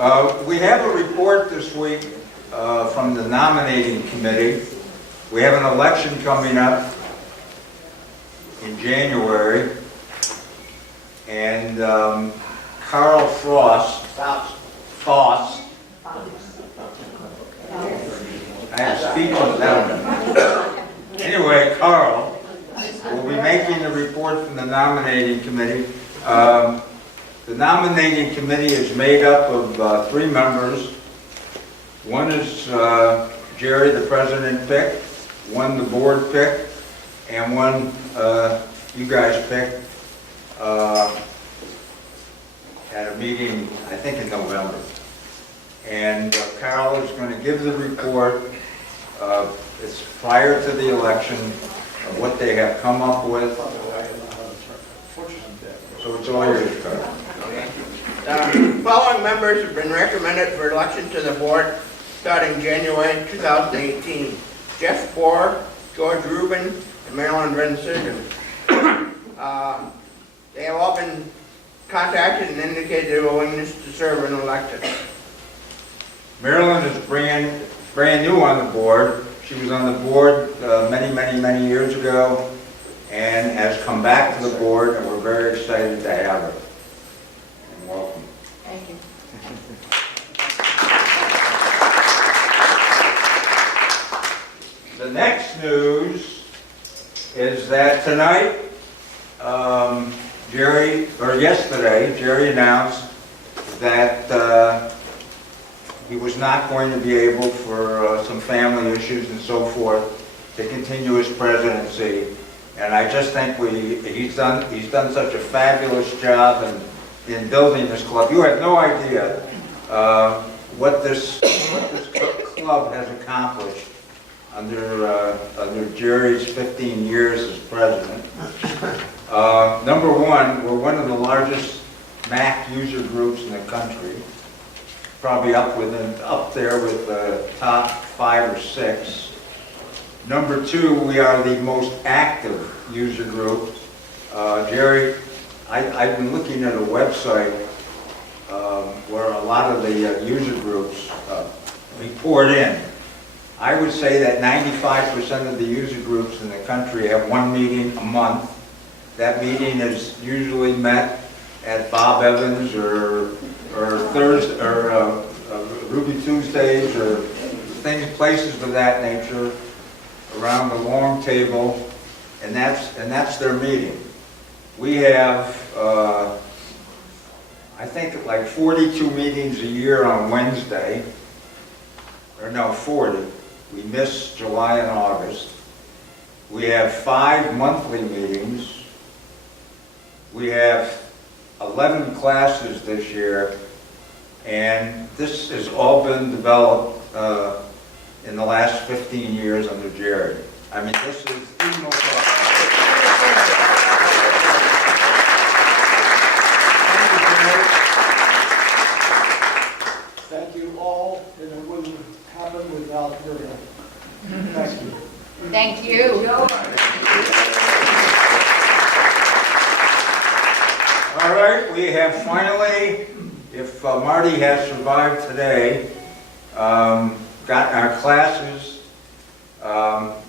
We have a report this week from the nominating committee. We have an election coming up in January, and Carl Frost, I have speech impediment. Anyway, Carl will be making the report from the nominating committee. The nominating committee is made up of 3 members. One is Jerry, the president, picked, one the board picked, and one you guys picked at a meeting, I think in November. And Carl is going to give the report. It's prior to the election of what they have come up with. So it's all yours, Carl. Following members have been recommended for election to the board starting January 2018. Jeff Bohr, George Rubin, and Marilyn Van Surgen. They have all been contacted and indicated their willingness to serve and elected. Marilyn is brand new on the board. She was on the board many years ago and has come back to the board, and we're very excited to have her. And welcome. Thank you. The next news is that tonight, yesterday, Jerry announced that he was not going to be able, for some family issues and so forth, to continue his presidency. And I just think he's done such a fabulous job in building this club. You have no idea what this club has accomplished under Jerry's 15 years as president. Number one, we're one of the largest Mac user groups in the country. Probably up there with the top 5 or 6. Number 2, we are the most active user group. Jerry, I've been looking at a website where a lot of the user groups report in. I would say that 95% of the user groups in the country have one meeting a month. That meeting is usually met at Bob Evans or Thursday or Ruby Tuesdays or places of that nature around the long table, and that's their meeting. We have I think like 42 meetings a year on Wednesday, or no, 40. We miss July and August. We have 5 monthly meetings. We have 11 classes this year, and this has all been developed in the last 15 years under Jerry. I mean, this is the most Thank you all, and it wouldn't happen without your help. Thank you. Thank you. All right, we have finally, if Marty has survived today, gotten our classes.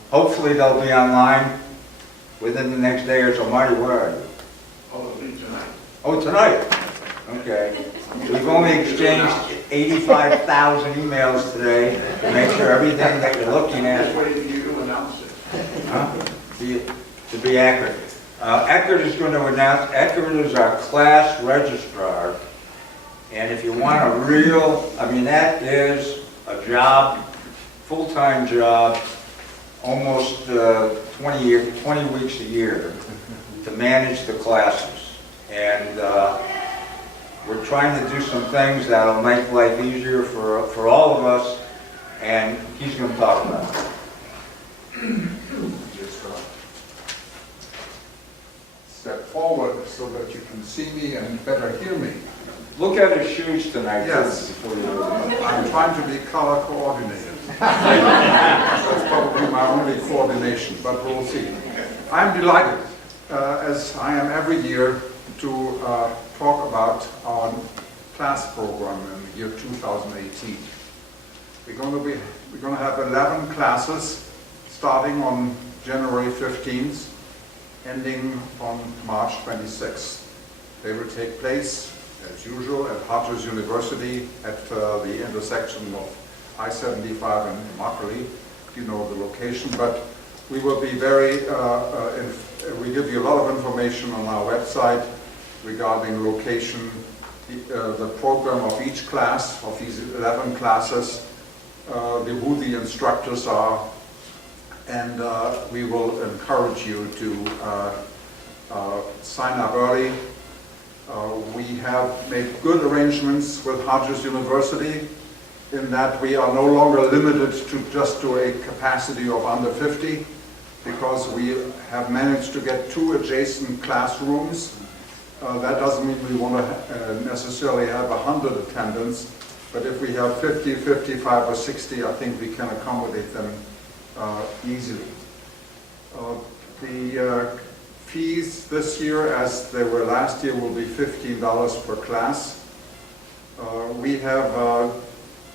Hopefully they'll be online within the next day or so. Marty, where are you? Oh, tonight. Oh, tonight? Okay. We've only exchanged 85,000 emails today to make sure everything that you're looking at. Waiting for you to announce it. To be accurate. Eckert is going to announce, Eckert is our class registrar, and if you want a real, I mean, that is a job, full-time job, almost 20 weeks a year to manage the classes. And we're trying to do some things that'll make life easier for all of us, and he's going to talk about it. Step forward so that you can see me and better hear me. Look at his shoes tonight. Yes. Before you do it. I'm trying to be color coordinated. That's probably my only coordination, but we'll see. I'm delighted, as I am every year, to talk about our class program in the year 2018. We're going to have 11 classes starting on January 15th, ending on March 26th. They will take place, as usual, at Hodges University at the intersection of I-75 and Immokalee. You know the location, but we will be we give you a lot of information on our website regarding location, the program of each class, of these 11 classes, who the instructors are, and we will encourage you to sign up early. We have made good arrangements with Hodges University in that we are no longer limited to a capacity of under 50, because we have managed to get 2 adjacent classrooms. That doesn't mean we want to necessarily have 100 attendants, but if we have 50, 55, or 60, I think we can accommodate them easily. The fees this year, as they were last year, will be $15 per class. We have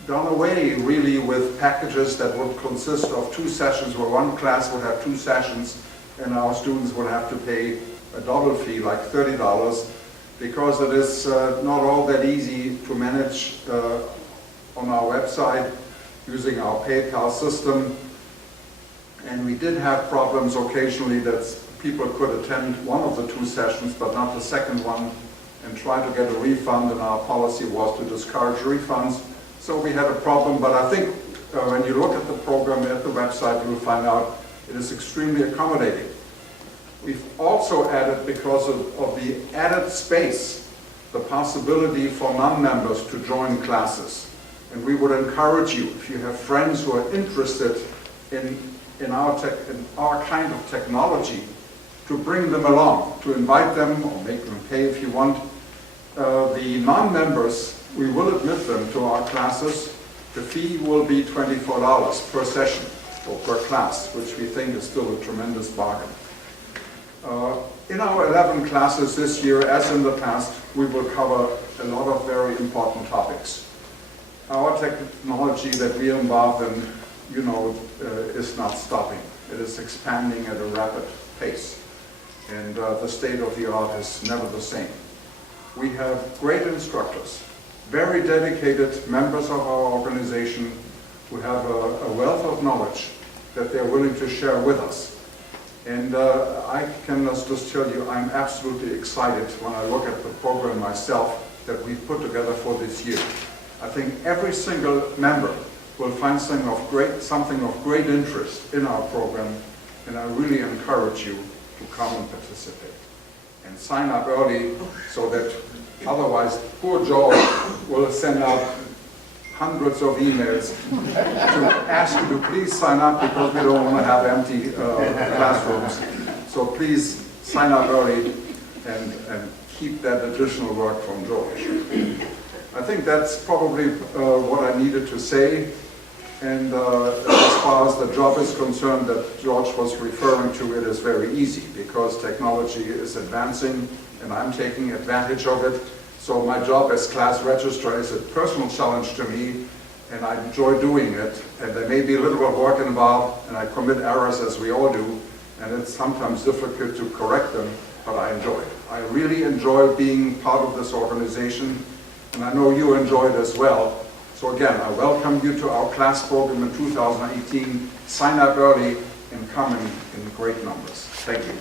done away really with packages that would consist of 2 sessions, where one class would have 2 sessions and our students would have to pay a double fee, like $30, because it is not all that easy to manage on our website using our PayPal system. And we did have problems occasionally that people could attend one of the 2 sessions but not the second one and try to get a refund, and our policy was to discourage refunds. So we had a problem, but I think when you look at the program at the website, you will find out it is extremely accommodating. We've also added, because of the added space, the possibility for non-members to join classes. And we would encourage you, if you have friends who are interested in our kind of technology, to bring them along, to invite them or make them pay if you want. The non-members, we will admit them to our classes. The fee will be $24 per session or per class, which we think is still a tremendous bargain. In our 11 classes this year, as in the past, we will cover a lot of very important topics. Our technology that we are involved in, is not stopping. It is expanding at a rapid pace. And the state of the art is never the same. We have great instructors, very dedicated members of our organization who have a wealth of knowledge that they're willing to share with us. And I can just tell you, I'm absolutely excited when I look at the program myself that we've put together for this year. I think every single member will find something of great interest in our program, and I really encourage you to come and participate. And sign up early, so that otherwise poor George will send out hundreds of emails to ask you to please sign up, because we don't want to have empty classrooms. So please sign up early and keep that additional work from George. I think that's probably what I needed to say. And as far as the job is concerned that George was referring to, it is very easy, because technology is advancing and I'm taking advantage of it. So my job as class registrar is a personal challenge to me, and I enjoy doing it. And there may be a little bit of work involved, and I commit errors as we all do, and it's sometimes difficult to correct them, but I enjoy it. I really enjoy being part of this organization, and I know you enjoy it as well. So again, I welcome you to our class program in 2018. Sign up early and come in great numbers. Thank you.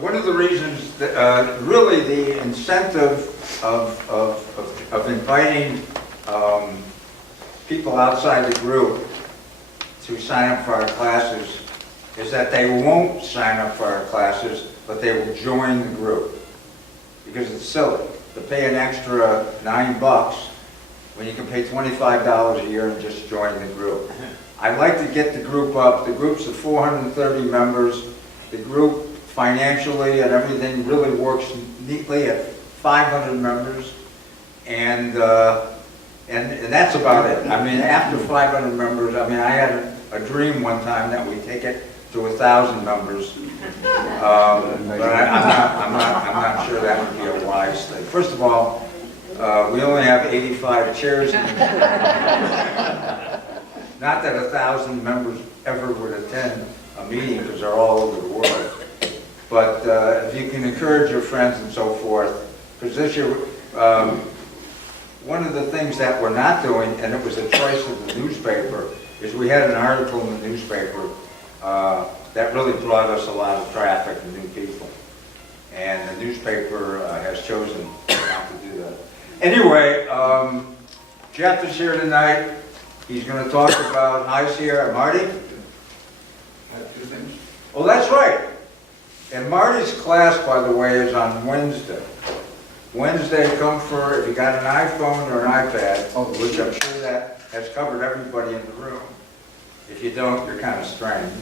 One of the reasons that really the incentive of inviting people outside the group to sign up for our classes is that they won't sign up for our classes, but they will join the group, because it's silly to pay an extra $9 when you can pay $25 a year and just join the group. I'd like to get the group up. The group's of 430 members. The group financially and everything really works neatly at 500 members, and that's about it. I mean, after 500 members, I mean, I had a dream one time that we take it to 1,000 members. But I'm not sure that would be a wise thing. First of all, we only have 85 chairs. Not that 1,000 members ever would attend a meeting because they're all over the world. But if you can encourage your friends and so forth, because this year, one of the things that we're not doing, and it was a choice of the newspaper, is we had an article in the newspaper that really brought us a lot of traffic and new people. And the newspaper has chosen not to do that. Anyway, Jeff is here tonight. He's going to talk about High Sierra. Marty? I have two things. Oh, that's right. And Marty's class, by the way, is on Wednesday. Wednesday, come for, if you got an iPhone or an iPad, which I'm sure that has covered everybody in the room. If you don't, you're kind of strange.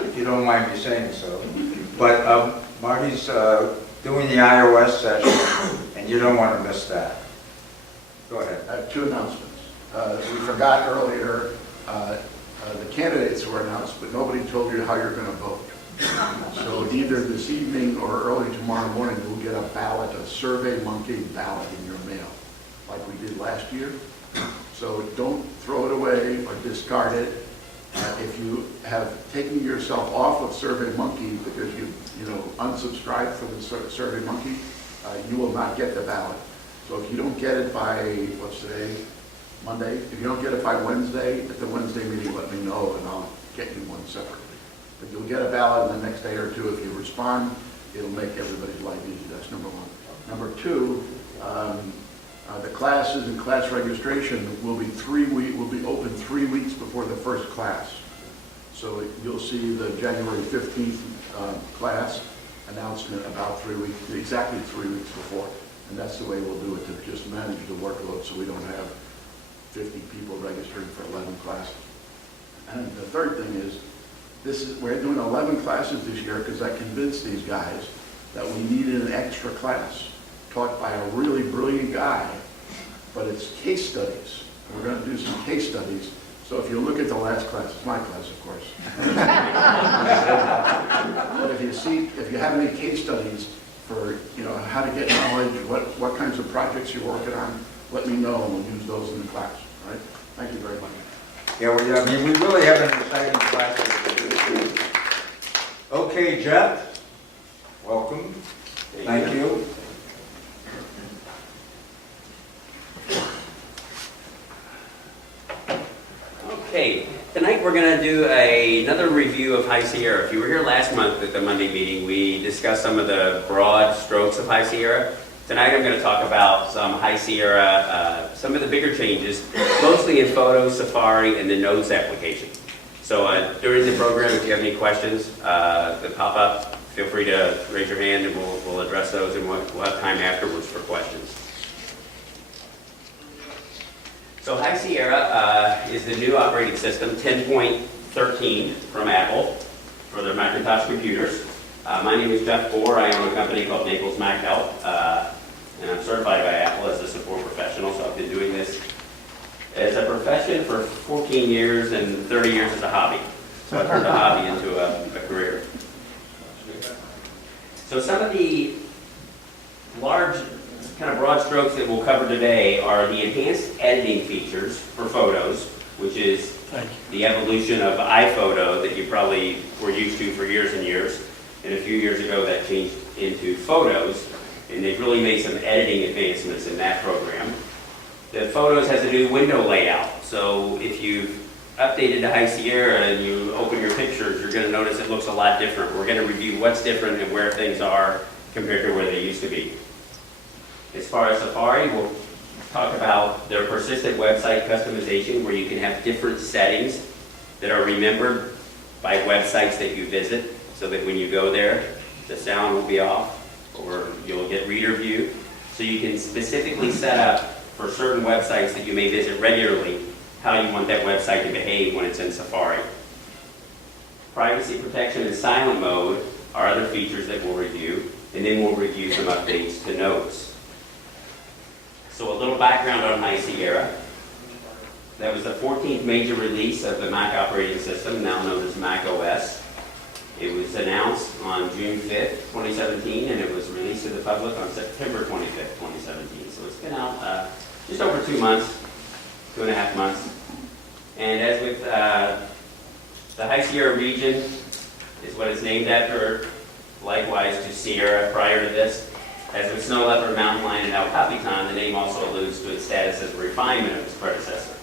If you don't mind me saying so. But Marty's doing the iOS session, and you don't want to miss that. Go ahead. I have two announcements. We forgot earlier, the candidates were announced, but nobody told you how you're going to vote. So either this evening or early tomorrow morning, you'll get a ballot, a Survey Monkey ballot in your mail, like we did last year. So don't throw it away or discard it. If you have taken yourself off of Survey Monkey because you unsubscribed from the Survey Monkey, you will not get the ballot. So if you don't get it by, what's today, Monday? If you don't get it by Wednesday, at the Wednesday meeting, let me know and I'll get you one separately. But you'll get a ballot in the next day or two. If you respond, it'll make everybody's life easy. That's number one. Number two, the classes and class registration will be open 3 weeks before the first class. So you'll see the January 15th class announcement about 3 weeks, exactly 3 weeks before. And that's the way we'll do it, to just manage the workload so we don't have 50 people registering for 11 classes. And the third thing is, we're doing 11 classes this year because I convinced these guys that we needed an extra class taught by a really brilliant guy, but it's case studies. We're going to do some case studies. So if you look at the last class, it's my class, of course. But if you have any case studies for how to get knowledge, what kinds of projects you're working on, let me know and we'll use those in the class. All right? Thank you very much. Yeah, we really have an exciting class. Okay, Jeff, welcome. Thank you. Okay, tonight we're going to do another review of High Sierra. If you were here last month at the Monday meeting, we discussed some of the broad strokes of High Sierra. Tonight I'm going to talk about some High Sierra, some of the bigger changes, mostly in Photos, Safari, and the Notes application. So during the program, if you have any questions that pop up, feel free to raise your hand and we'll address those, and we'll have time afterwards for questions. So High Sierra is the new operating system, 10.13 from Apple for their Macintosh computers. My name is Jeff Bohr. I own a company called Naples Mac Help, and I'm certified by Apple as a support professional, so I've been doing this as a profession for 14 years and 30 years as a hobby. So I turned a hobby into a career. So some of the large kind of broad strokes that we'll cover today are the enhanced editing features for photos, which is the evolution of iPhoto that you probably were used to for years and years. And a few years ago that changed into Photos, and they've really made some editing advancements in that program. The Photos has a new window layout, so if you've updated to High Sierra and you open your pictures, you're going to notice it looks a lot different. We're going to review what's different and where things are compared to where they used to be. As far as Safari, we'll talk about their persistent website customization, where you can have different settings that are remembered by websites that you visit, so that when you go there, the sound will be off, or you'll get reader view. So you can specifically set up for certain websites that you may visit regularly, how you want that website to behave when it's in Safari. Privacy protection and silent mode are other features that we'll review, and then we'll review some updates to Notes. So a little background on High Sierra. That was the 14th major release of the Mac operating system, now known as Mac OS. It was announced on June 5th, 2017, and it was released to the public on September 25th, 2017. So it's been out just over 2 months, 2.5 months. And as with the High Sierra region is what it's named after, likewise to Sierra prior to this. As with Snow Leopard, Mountain Lion, and El Capitan, the name also alludes to its status as a refinement of its predecessor.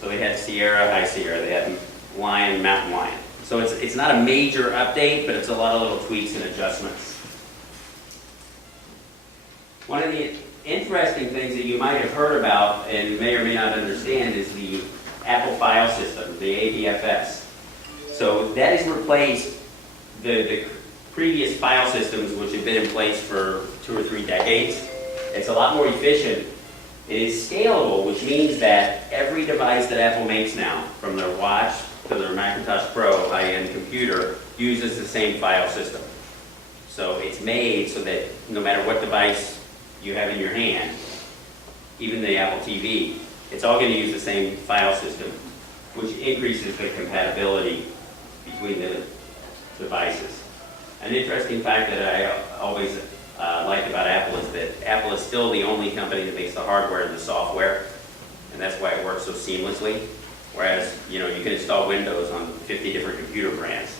So they had Sierra, High Sierra, they had Lion, Mountain Lion. So it's not a major update, but it's a lot of little tweaks and adjustments. One of the interesting things that you might have heard about and may or may not understand is the Apple file system, the APFS. So that has replaced the previous file systems which have been in place for 2 or 3 decades. It's a lot more efficient. It is scalable, which means that every device that Apple makes now, from their watch to their Macintosh Pro high-end computer, uses the same file system. So it's made so that no matter what device you have in your hand, even the Apple TV, it's all going to use the same file system, which increases the compatibility between the devices. An interesting fact that I always like about Apple is that Apple is still the only company that makes the hardware and the software, and that's why it works so seamlessly. Whereas, you can install Windows on 50 different computer brands.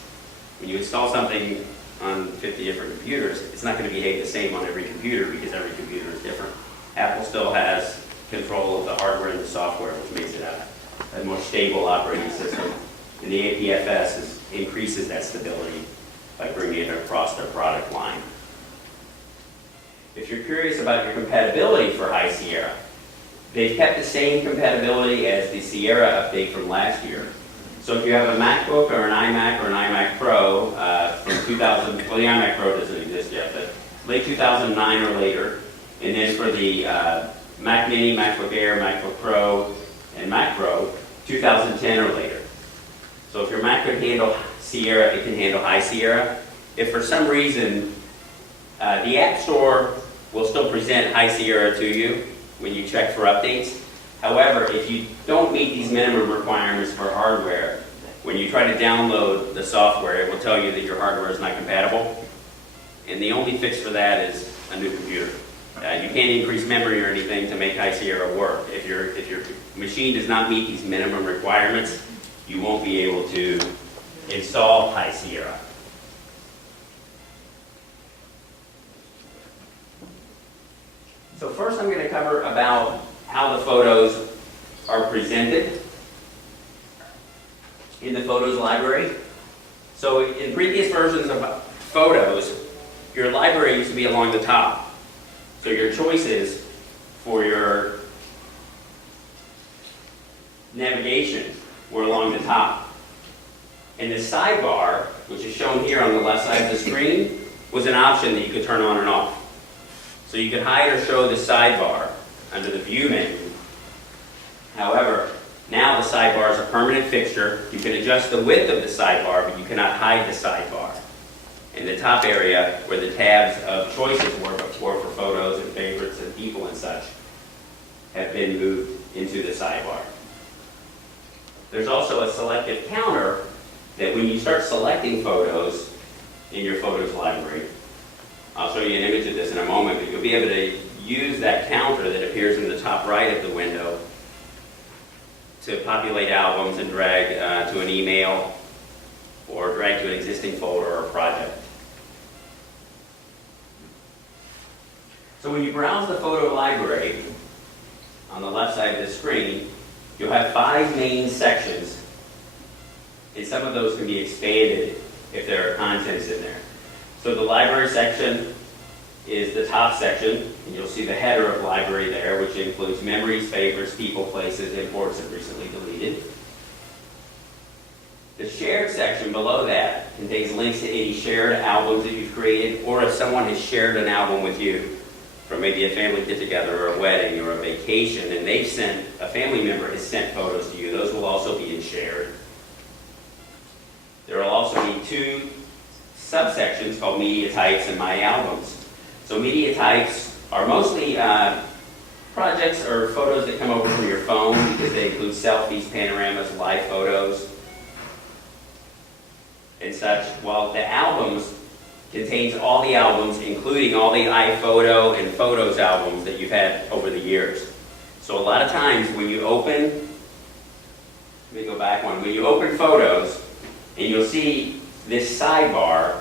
When you install something on 50 different computers, it's not going to behave the same on every computer because every computer is different. Apple still has control of the hardware and the software, which makes it a more stable operating system. And the APFS increases that stability by bringing it across their product line. If you're curious about your compatibility for High Sierra, they've kept the same compatibility as the Sierra update from last year. So if you have a MacBook or an iMac or an iMac Pro from 2000, well the iMac Pro doesn't exist yet, but late 2009 or later, and then for the Mac Mini, MacBook Air, MacBook Pro, and Mac Pro, 2010 or later. So if your Mac could handle Sierra, it can handle High Sierra. If for some reason the App Store will still present High Sierra to you when you check for updates. However, if you don't meet these minimum requirements for hardware, when you try to download the software, it will tell you that your hardware is not compatible. And the only fix for that is a new computer. You can't increase memory or anything to make High Sierra work. If your machine does not meet these minimum requirements, you won't be able to install High Sierra. So first I'm going to cover about how the photos are presented in the Photos library. So in previous versions of Photos, your library used to be along the top. So your choices for your navigation were along the top. And the sidebar, which is shown here on the left side of the screen, was an option that you could turn on and off. So you could hide or show the sidebar under the View menu. However, now the sidebar is a permanent fixture. You can adjust the width of the sidebar, but you cannot hide the sidebar. In the top area, where the tabs of choices were before for photos and favorites and people and such, have been moved into the sidebar. There's also a selective counter that when you start selecting photos in your Photos library, I'll show you an image of this in a moment, but you'll be able to use that counter that appears in the top right of the window to populate albums and drag to an email or drag to an existing folder or project. So when you browse the photo library, on the left side of the screen, you'll have 5 main sections, and some of those can be expanded if there are contents in there. So the library section is the top section, and you'll see the header of library there, which includes memories, favorites, people, places, imports, and recently deleted. The shared section below that contains links to any shared albums that you've created, or if someone has shared an album with you from maybe a family get-together or a wedding or a vacation, and a family member has sent photos to you, those will also be in shared. There will also be 2 subsections called media types and my albums. So media types are mostly projects are photos that come over from your phone because they include selfies, panoramas, live photos, and such, while the albums contains all the albums, including all the iPhoto and Photos albums that you've had over the years. So a lot of times when you open, let me go back one, when you open Photos, and you'll see this sidebar,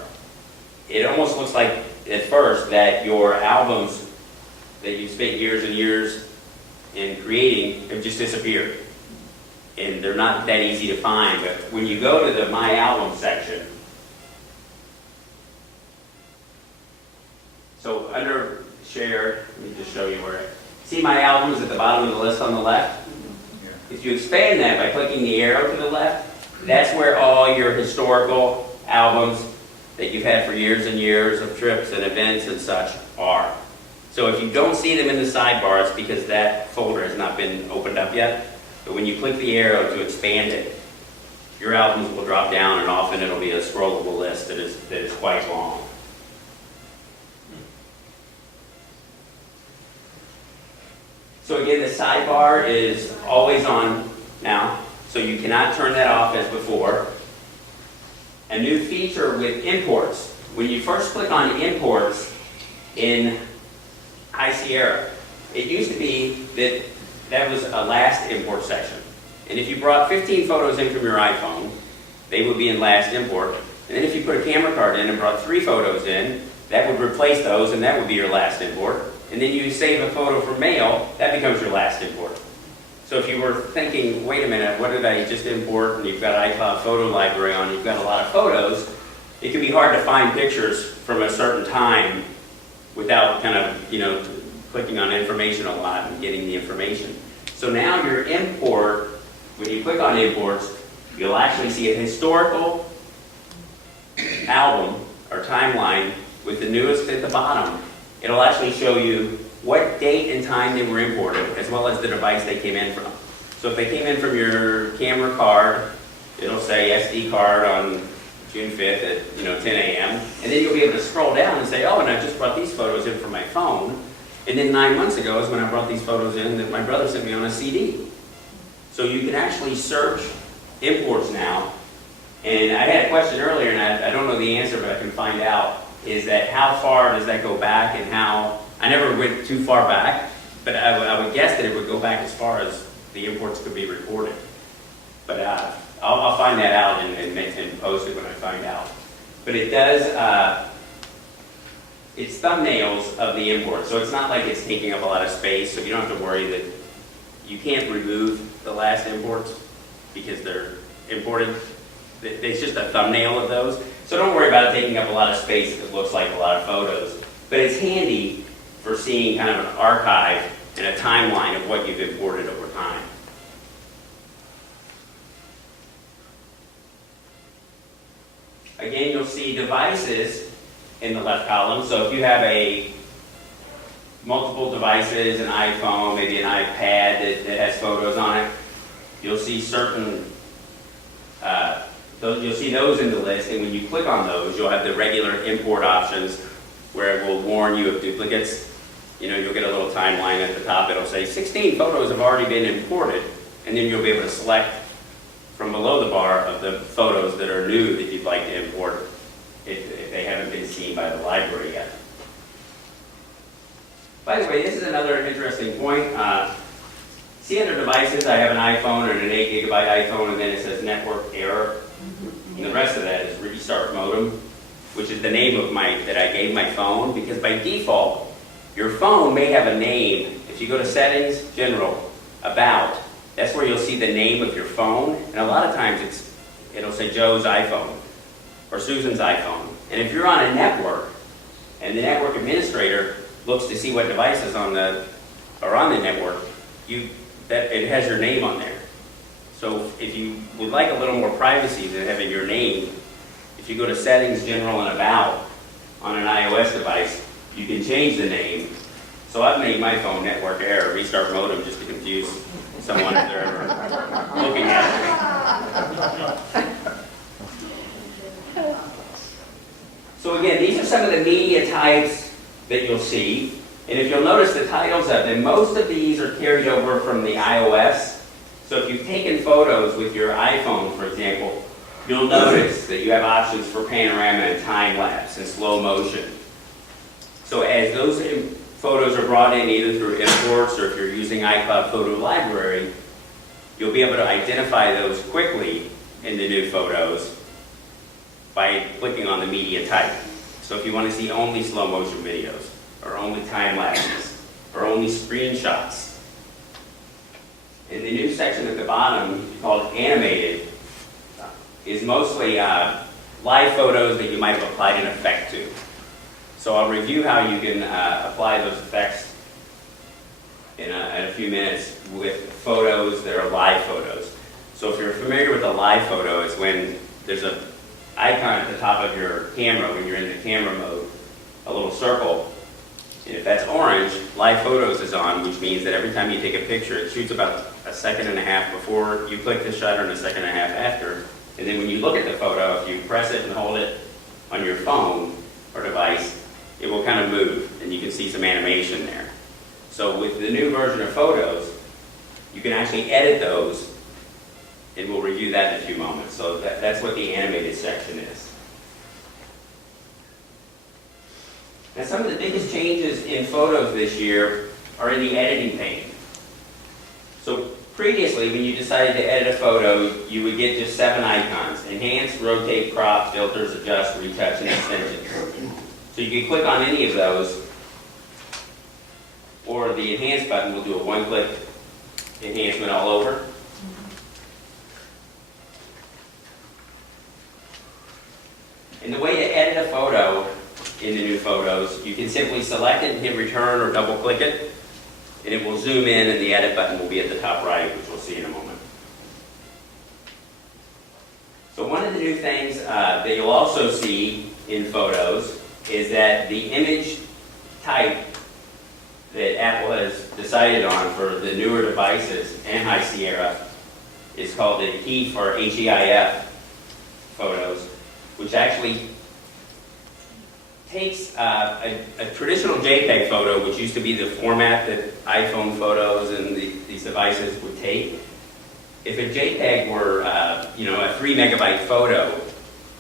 it almost looks like at first that your albums that you spent years and years in creating have just disappeared. And they're not that easy to find, but when you go to the My Album section, so under Share, let me just show you where, see My Albums at the bottom of the list on the left? If you expand that by clicking the arrow to the left, that's where all your historical albums that you've had for years and years of trips and events and such are. So if you don't see them in the sidebar, it's because that folder has not been opened up yet. But when you click the arrow to expand it, your albums will drop down, and often it'll be a scrollable list that is quite long. So again, the sidebar is always on now, so you cannot turn that off as before. A new feature with imports. When you first click on imports in High Sierra, it used to be that was a last import section. And if you brought 15 photos in from your iPhone, they would be in last import. And then if you put a camera card in and brought 3 photos in, that would replace those, and that would be your last import. And then you save a photo for mail, that becomes your last import. So if you were thinking, wait a minute, what did I just import? And you've got iCloud Photo Library on, you've got a lot of photos, it can be hard to find pictures from a certain time without kind of, clicking on information a lot and getting the information. So now your import, when you click on imports, you'll actually see a historical album or timeline with the newest at the bottom. It'll actually show you what date and time they were imported, as well as the device they came in from. So if they came in from your camera card, it'll say SD card on June 5th at 10 a.m. And then you'll be able to scroll down and say, oh, and I just brought these photos in from my phone. And then 9 months ago is when I brought these photos in that my brother sent me on a CD. So you can actually search imports now. And I had a question earlier, and I don't know the answer, but I can find out, is that how far does that go back, and how, I never went too far back, but I would guess that it would go back as far as the imports could be recorded. But I'll find that out and post it when I find out. But it does, it's thumbnails of the import, so it's not like it's taking up a lot of space, so you don't have to worry that you can't remove the last imports because they're imported. It's just a thumbnail of those. So don't worry about it taking up a lot of space if it looks like a lot of photos. But it's handy for seeing kind of an archive and a timeline of what you've imported over time. Again, you'll see devices in the left column. So if you have multiple devices, an iPhone, maybe an iPad that has photos on it, you'll see certain you'll see those in the list, and when you click on those, you'll have the regular import options where it will warn you of duplicates. You'll get a little timeline at the top. It'll say 16 photos have already been imported, and then you'll be able to select from below the bar of the photos that are new that you'd like to import if they haven't been seen by the library yet. By the way, this is another interesting point. See under devices, I have an iPhone and an 8 gigabyte iPhone, and then it says network error. And the rest of that is restart modem, which is the name of that I gave my phone, because by default, your phone may have a name. If you go to settings, general, about, that's where you'll see the name of your phone. And a lot of times it'll say Joe's iPhone or Susan's iPhone. And if you're on a network and the network administrator looks to see what devices are on the network, it has your name on there. So if you would like a little more privacy than having your name, if you go to settings, general, and about on an iOS device, you can change the name. So I've made my phone network error, restart modem, just to confuse someone if they're ever looking at it. So again, these are some of the media types that you'll see. And if you'll notice the titles of them, most of these are carried over from the iOS. So if you've taken photos with your iPhone, for example, you'll notice that you have options for panorama and time lapse and slow motion. So as those photos are brought in either through imports or if you're using iCloud Photo Library, you'll be able to identify those quickly in the new photos by clicking on the media type. So if you want to see only slow motion videos, or only time lapses, or only screenshots. In the new section at the bottom, called animated, is mostly live photos that you might have applied an effect to. So I'll review how you can apply those effects in a few minutes with photos that are live photos. So if you're familiar with a live photo, it's when there's an icon at the top of your camera when you're in the camera mode, a little circle. And if that's orange, live photos is on, which means that every time you take a picture, it shoots about a second and a half before you click the shutter and a second and a half after. And then when you look at the photo, if you press it and hold it on your phone or device, it will kind of move and you can see some animation there. So with the new version of photos, you can actually edit those, and we'll review that in a few moments. So that's what the animated section is. Now, some of the biggest changes in photos this year are in the editing pane. So previously, when you decided to edit a photo, you would get just 7 icons: enhance, rotate, crop, filters, adjust, retouch, and extensions. So you can click on any of those, or the enhance button will do a one-click enhancement all over. And the way to edit a photo in the new photos, you can simply select it and hit return or double click it, and it will zoom in and the edit button will be at the top right, which we'll see in a moment. So one of the new things that you'll also see in photos is that the image type that Apple has decided on for the newer devices and High Sierra is called the key for HEIF photos, which actually takes a traditional JPEG photo, which used to be the format that iPhone photos and these devices would take. If a JPEG were, a 3 megabyte photo,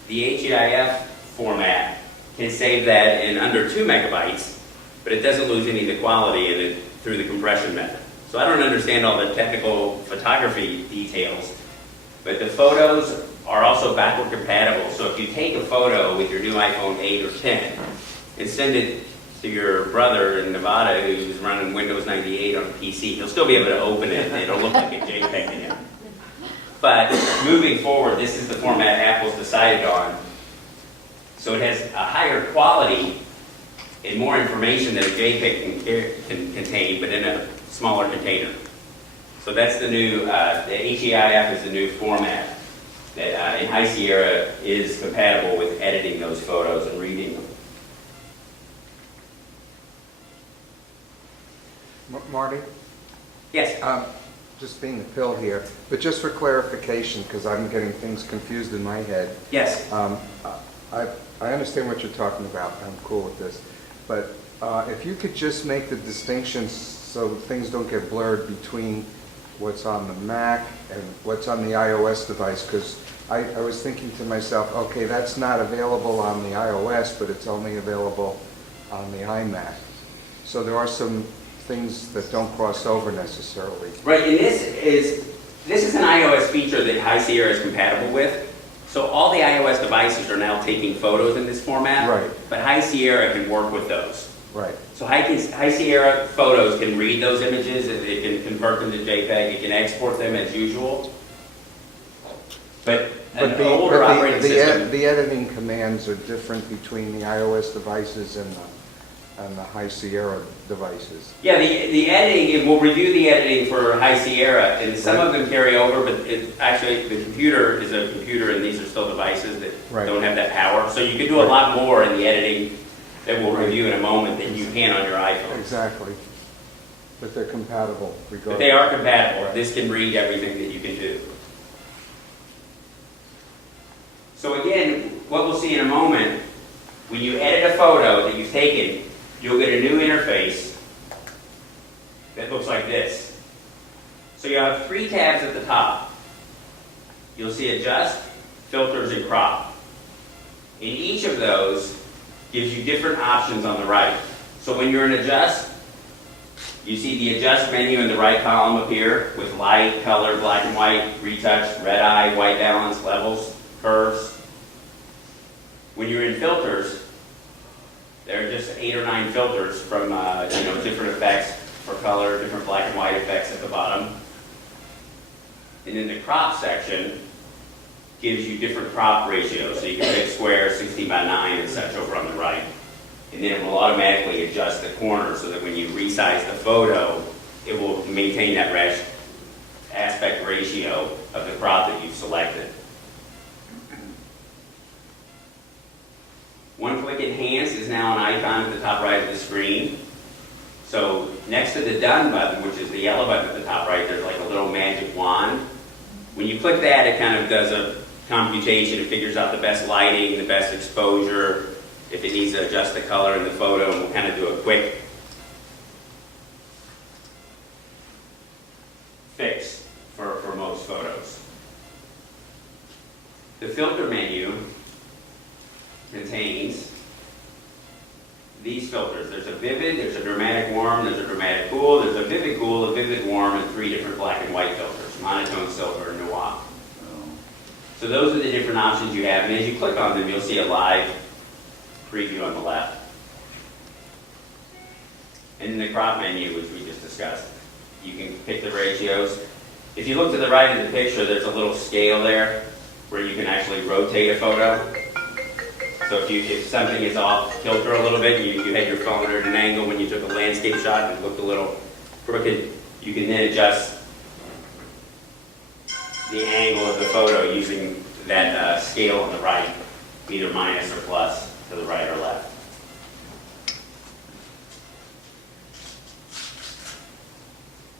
the HEIF format can save that in under 2 megabytes, but it doesn't lose any of the quality in it through the compression method. So I don't understand all the technical photography details, but the photos are also backward compatible. So if you take a photo with your new iPhone 8 or 10 and send it to your brother in Nevada who's running Windows 98 on a PC, he'll still be able to open it and it'll look like a JPEG to him. But moving forward, this is the format Apple's decided on. So it has a higher quality and more information than a JPEG can contain, but in a smaller container. So that's the new, the HEIF is the new format that in High Sierra is compatible with editing those photos and reading them. Marty? Yes. Just being a pill here, but just for clarification, because I'm getting things confused in my head. Yes. I understand what you're talking about. I'm cool with this. But if you could just make the distinctions so things don't get blurred between what's on the Mac and what's on the iOS device, because I was thinking to myself, okay, that's not available on the iOS, but it's only available on the iMac. So there are some things that don't cross over necessarily. Right, and this is an iOS feature that High Sierra is compatible with. So all the iOS devices are now taking photos in this format, Right. But High Sierra can work with those. Right. So High Sierra photos can read those images, it can convert them to JPEG, it can export them as usual. But an older operating system... The editing commands are different between the iOS devices and the High Sierra devices. Yeah, the editing, we'll review the editing for High Sierra, and some of them carry over, but actually the computer is a computer and these are still devices that don't have that power. So you can do a lot more in the editing that we'll review in a moment than you can on your iPhone. Exactly. But they're compatible regardless. But they are compatible. This can read everything that you can do. So again, what we'll see in a moment, when you edit a photo that you've taken, you'll get a new interface that looks like this. So you have 3 tabs at the top. You'll see Adjust, Filters, and Crop. And each of those gives you different options on the right. So when you're in Adjust, you see the Adjust menu in the right column appear with light, color, black and white, retouch, red eye, white balance, levels, curves. When you're in Filters, there are just 8 or 9 filters from different effects for color, different black and white effects at the bottom. And then the Crop section gives you different crop ratios. So you can pick square, 16 by 9 and such over on the right. And then it will automatically adjust the corner so that when you resize the photo, it will maintain that aspect ratio of the crop that you've selected. One-click Enhance is now an icon at the top right of the screen. So next to the Done button, which is the yellow button at the top right, there's like a little magic wand. When you click that, it kind of does a computation. It figures out the best lighting, the best exposure, if it needs to adjust the color in the photo, and we'll kind of do a quick fix for most photos. The Filter menu contains these filters. There's a Vivid, there's a Dramatic Warm, there's a Dramatic Cool, there's a Vivid Cool, a Vivid Warm, and 3 different black and white filters, Monotone, Silver, and Noir. So those are the different options you have, and as you click on them, you'll see a live preview on the left. And in the Crop menu, which we just discussed, you can pick the ratios. If you look to the right of the picture, there's a little scale there where you can actually rotate a photo. So if something is off kilter a little bit, and you had your phone at an angle when you took a landscape shot and it looked a little crooked, you can then adjust the angle of the photo using that scale on the right, either minus or plus to the right or left.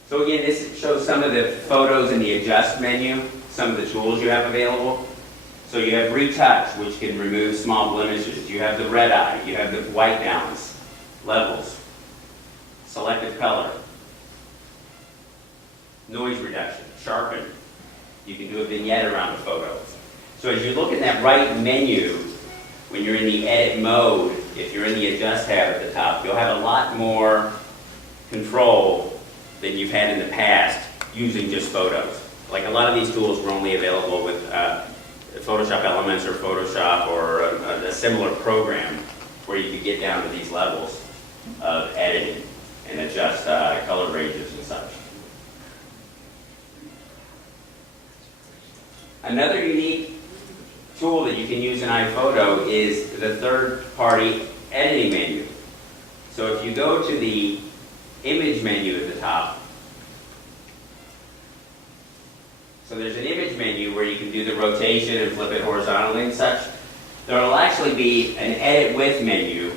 So again, this shows some of the photos in the Adjust menu, some of the tools you have available. So you have Retouch, which can remove small blemishes. You have the red eye. You have the white balance, levels, selective color, noise reduction, sharpen. You can do a vignette around a photo. So as you look at that right menu, when you're in the edit mode, if you're in the Adjust tab at the top, you'll have a lot more control than you've had in the past using just photos. Like a lot of these tools were only available with Photoshop Elements or Photoshop or a similar program where you could get down to these levels of editing and adjust color ranges and such. Another unique tool that you can use in iPhoto is the third-party editing menu. So if you go to the image menu at the top, so there's an image menu where you can do the rotation and flip it horizontally and such. There will actually be an edit with menu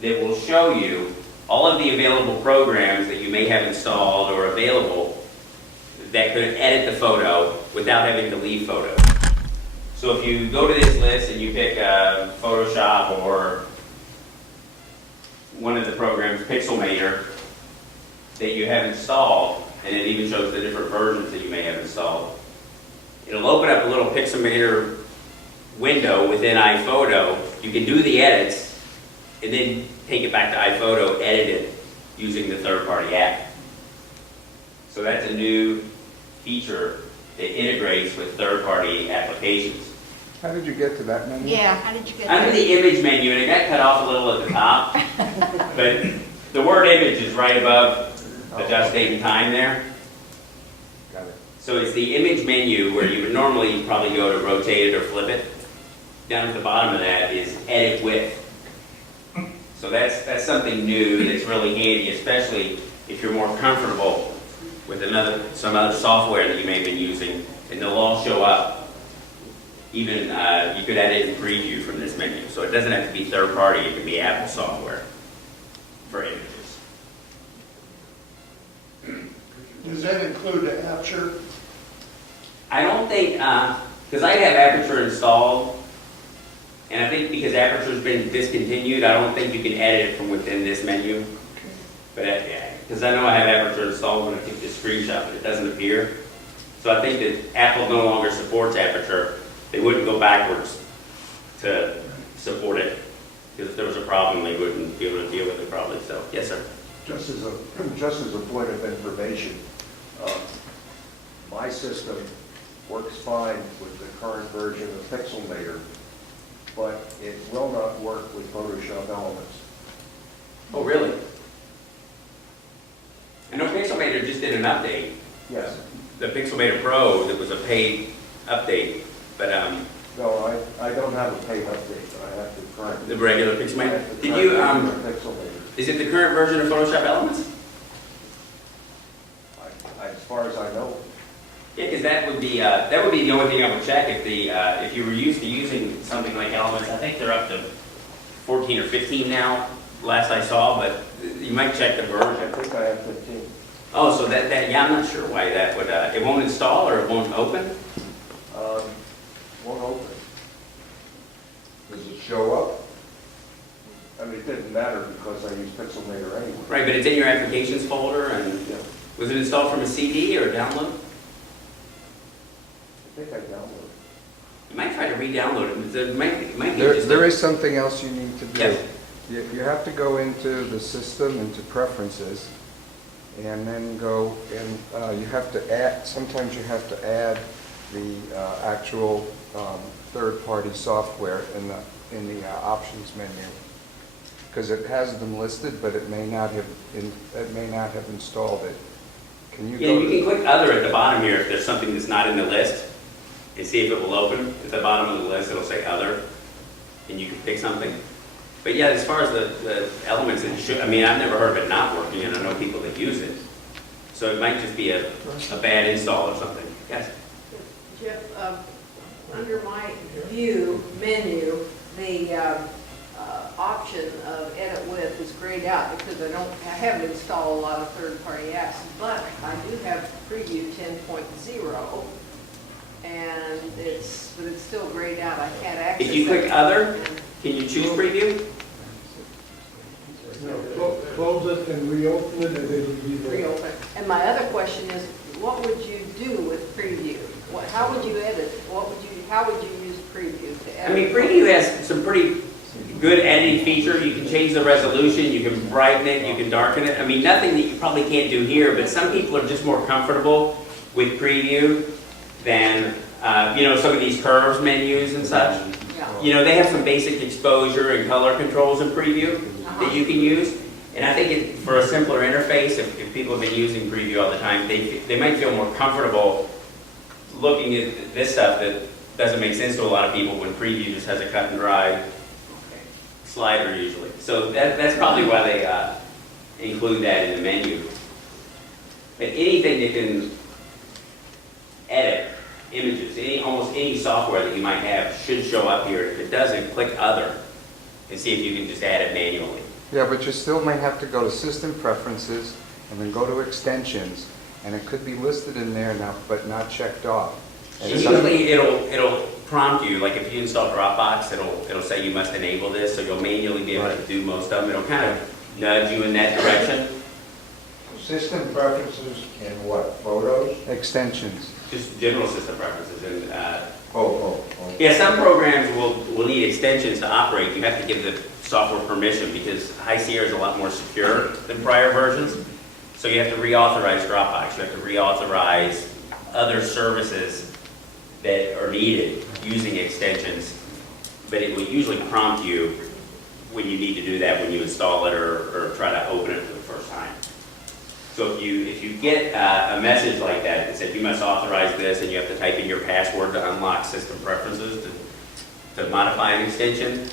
that will show you all of the available programs that you may have installed or available that could edit the photo without having to leave photos. So if you go to this list and you pick Photoshop or one of the programs, Pixelmator, that you have installed, and it even shows the different versions that you may have installed, it'll open up a little Pixelmator window within iPhoto. You can do the edits and then take it back to iPhoto, edit it using the third-party app. So that's a new feature that integrates with third-party applications. How did you get to that menu? Yeah, how did you get Under there? the image menu, and it got cut off a little at the top, but the word image is right above adjust date and time there. Got it. So it's the image menu where you would normally probably go to rotate it or flip it. Down at the bottom of that is edit with. So that's something new that's really handy, especially if you're more comfortable with some other software that you may have been using, and they'll all show up. Even you could edit in preview from this menu. So it doesn't have to be third party, it can be Apple software for images. Does that include the aperture? I don't think, because I have Aperture installed, and I think because Aperture's been discontinued, I don't think you can edit it from within this menu. But yeah, because I know I have Aperture installed when I took this screenshot, but it doesn't appear. So I think that Apple no longer supports Aperture. They wouldn't go backwards to support it, because if there was a problem, they wouldn't be able to deal with it probably. So, yes, sir. Just as a point of information, my system works fine with the current version of Pixelmator, but it will not work with Photoshop Elements. Oh, really? I know Pixelmator just did an update. Yes. The Pixelmator Pro, that was a paid update, but No, I don't have a paid update, but I have the current. the regular I Pixelmator. have the Did you, current version of Pixelmator. is it the current version of Photoshop Elements? As far as I know. Yeah, because that would be the only thing I would check if you were used to using something like Elements. I think they're up to 14 or 15 now, last I saw, but you might check the I version. think I have 15. Oh, so yeah, I'm not sure why that would, it won't install or it won't open? Won't open. Does it show up? I mean, it didn't matter because I use Pixelmator anyway. Right, but it's in your applications folder, and Yeah, was it installed from a CD or a download? I think I downloaded it. You might try to re-download it. It might be There, just there is something else you need to do. Yes. You have to go into the system, into preferences, and then go and you have to add, sometimes you have to add the actual third-party software in the options menu. Because it has them listed, but it may not have installed it. Can you Yeah, go? you can click other at the bottom here if there's something that's not in the list, and see if it will open. At the bottom of the list, it'll say other, and you can pick something. But yeah, as far as the elements, it should, I mean, I've never heard of it not working, and I know people that use it. So it might just be a bad install or something. Yes? Jeff, under my view menu, the option of edit with is grayed out because I haven't installed a lot of third-party apps, but I do have preview 10.0, and it's still grayed out. I can't access it. If you click other, can you choose preview? Close it and reopen it, and it'll be there. Reopen. And my other question is, what would you do with preview? How would you edit? How would you use preview to edit? I mean, preview has some pretty good editing features. You can change the resolution, you can brighten it, you can darken it. I mean, nothing that you probably can't do here, but some people are just more comfortable with preview than, some of these curves menus and such. Yeah. They have some basic exposure and color controls in preview that you can use. And I think for a simpler interface, if people have been using preview all the time, they might feel more comfortable looking at this stuff that doesn't make sense to a lot of people when preview just has a cut and dry slider usually. So that's probably why they include that in the menu. But anything that can edit images, almost any software that you might have should show up here. If it doesn't, click other and see if you can just add it manually. Yeah, but you still may have to go to System Preferences and then go to Extensions, and it could be listed in there now, but not checked off. And Usually it'll prompt you, like if you install Dropbox, it'll say you must enable this, so you'll manually be able to do most of them. It'll kind of nudge you in that direction. System preferences and what, photos? Extensions. Just general system preferences. And Oh. yeah, some programs will need extensions to operate. You have to give the software permission because High Sierra is a lot more secure than prior versions. So you have to reauthorize Dropbox. You have to reauthorize other services that are needed using extensions. But it will usually prompt you when you need to do that when you install it or try to open it for the first time. So if you get a message like that says you must authorize this and you have to type in your password to unlock system preferences to modify an extension,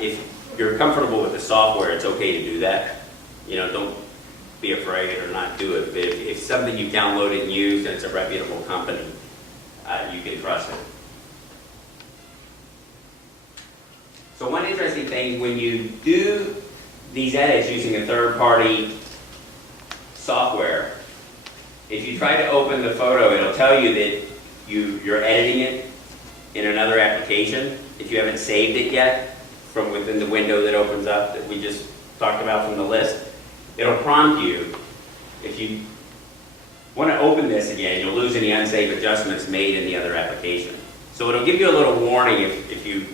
if you're comfortable with the software, it's okay to do that. Don't be afraid or not do it. But if it's something you've downloaded and used and it's a reputable company, you can trust it. So one interesting thing, when you do these edits using a third-party software, if you try to open the photo, it'll tell you that you're editing it in another application if you haven't saved it yet from within the window that opens up that we just talked about from the list. It'll prompt you if you want to open this again, you'll lose any unsafe adjustments made in the other application. So it'll give you a little warning if you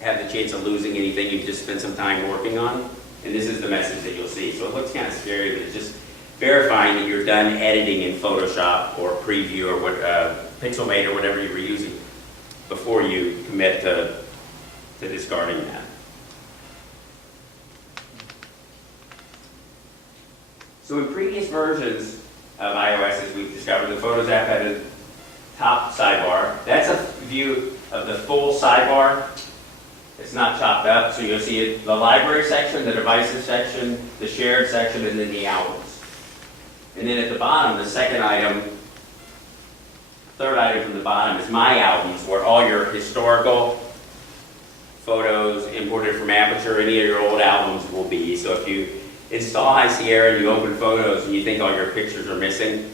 have the chance of losing anything you've just spent some time working on. And this is the message that you'll see. So it looks kind of scary, but it's just verifying that you're done editing in Photoshop or Preview or what, Pixelmate or whatever you were using before you commit to discarding that. So in previous versions of iOS, as we've discovered, the Photos app had a top sidebar. That's a view of the full sidebar. It's not chopped up, so you'll see it, the library section, the devices section, the shared section, and then the albums. And then at the bottom, the second item, third item from the bottom is My Albums, where all your historical photos imported from Aperture, any of your old albums will be. So if you install High Sierra and you open Photos and you think all your pictures are missing,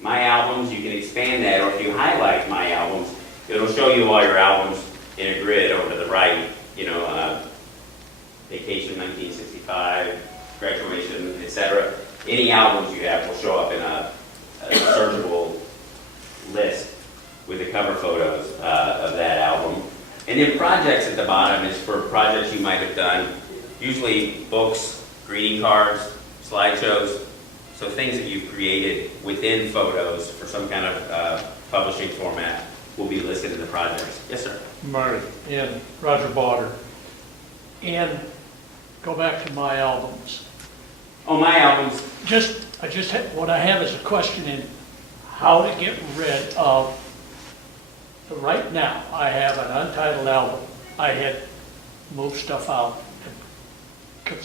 My Albums, you can expand that, or if you highlight My Albums, it'll show you all your albums in a grid over to the right, you know, Vacation 1965, Graduation, etc. Any albums you have will show up in a searchable list with the cover photos of that album. And then projects at the bottom is for projects you might have done, usually books, greeting cards, slideshows, so things that you've created within Photos for some kind of publishing format will be listed in the projects. Yes, sir. Marty and Roger Botter. And go back to My Albums. Oh, My Albums. What I have is a question in how to get rid of, right now, I have an untitled album. I had moved stuff out and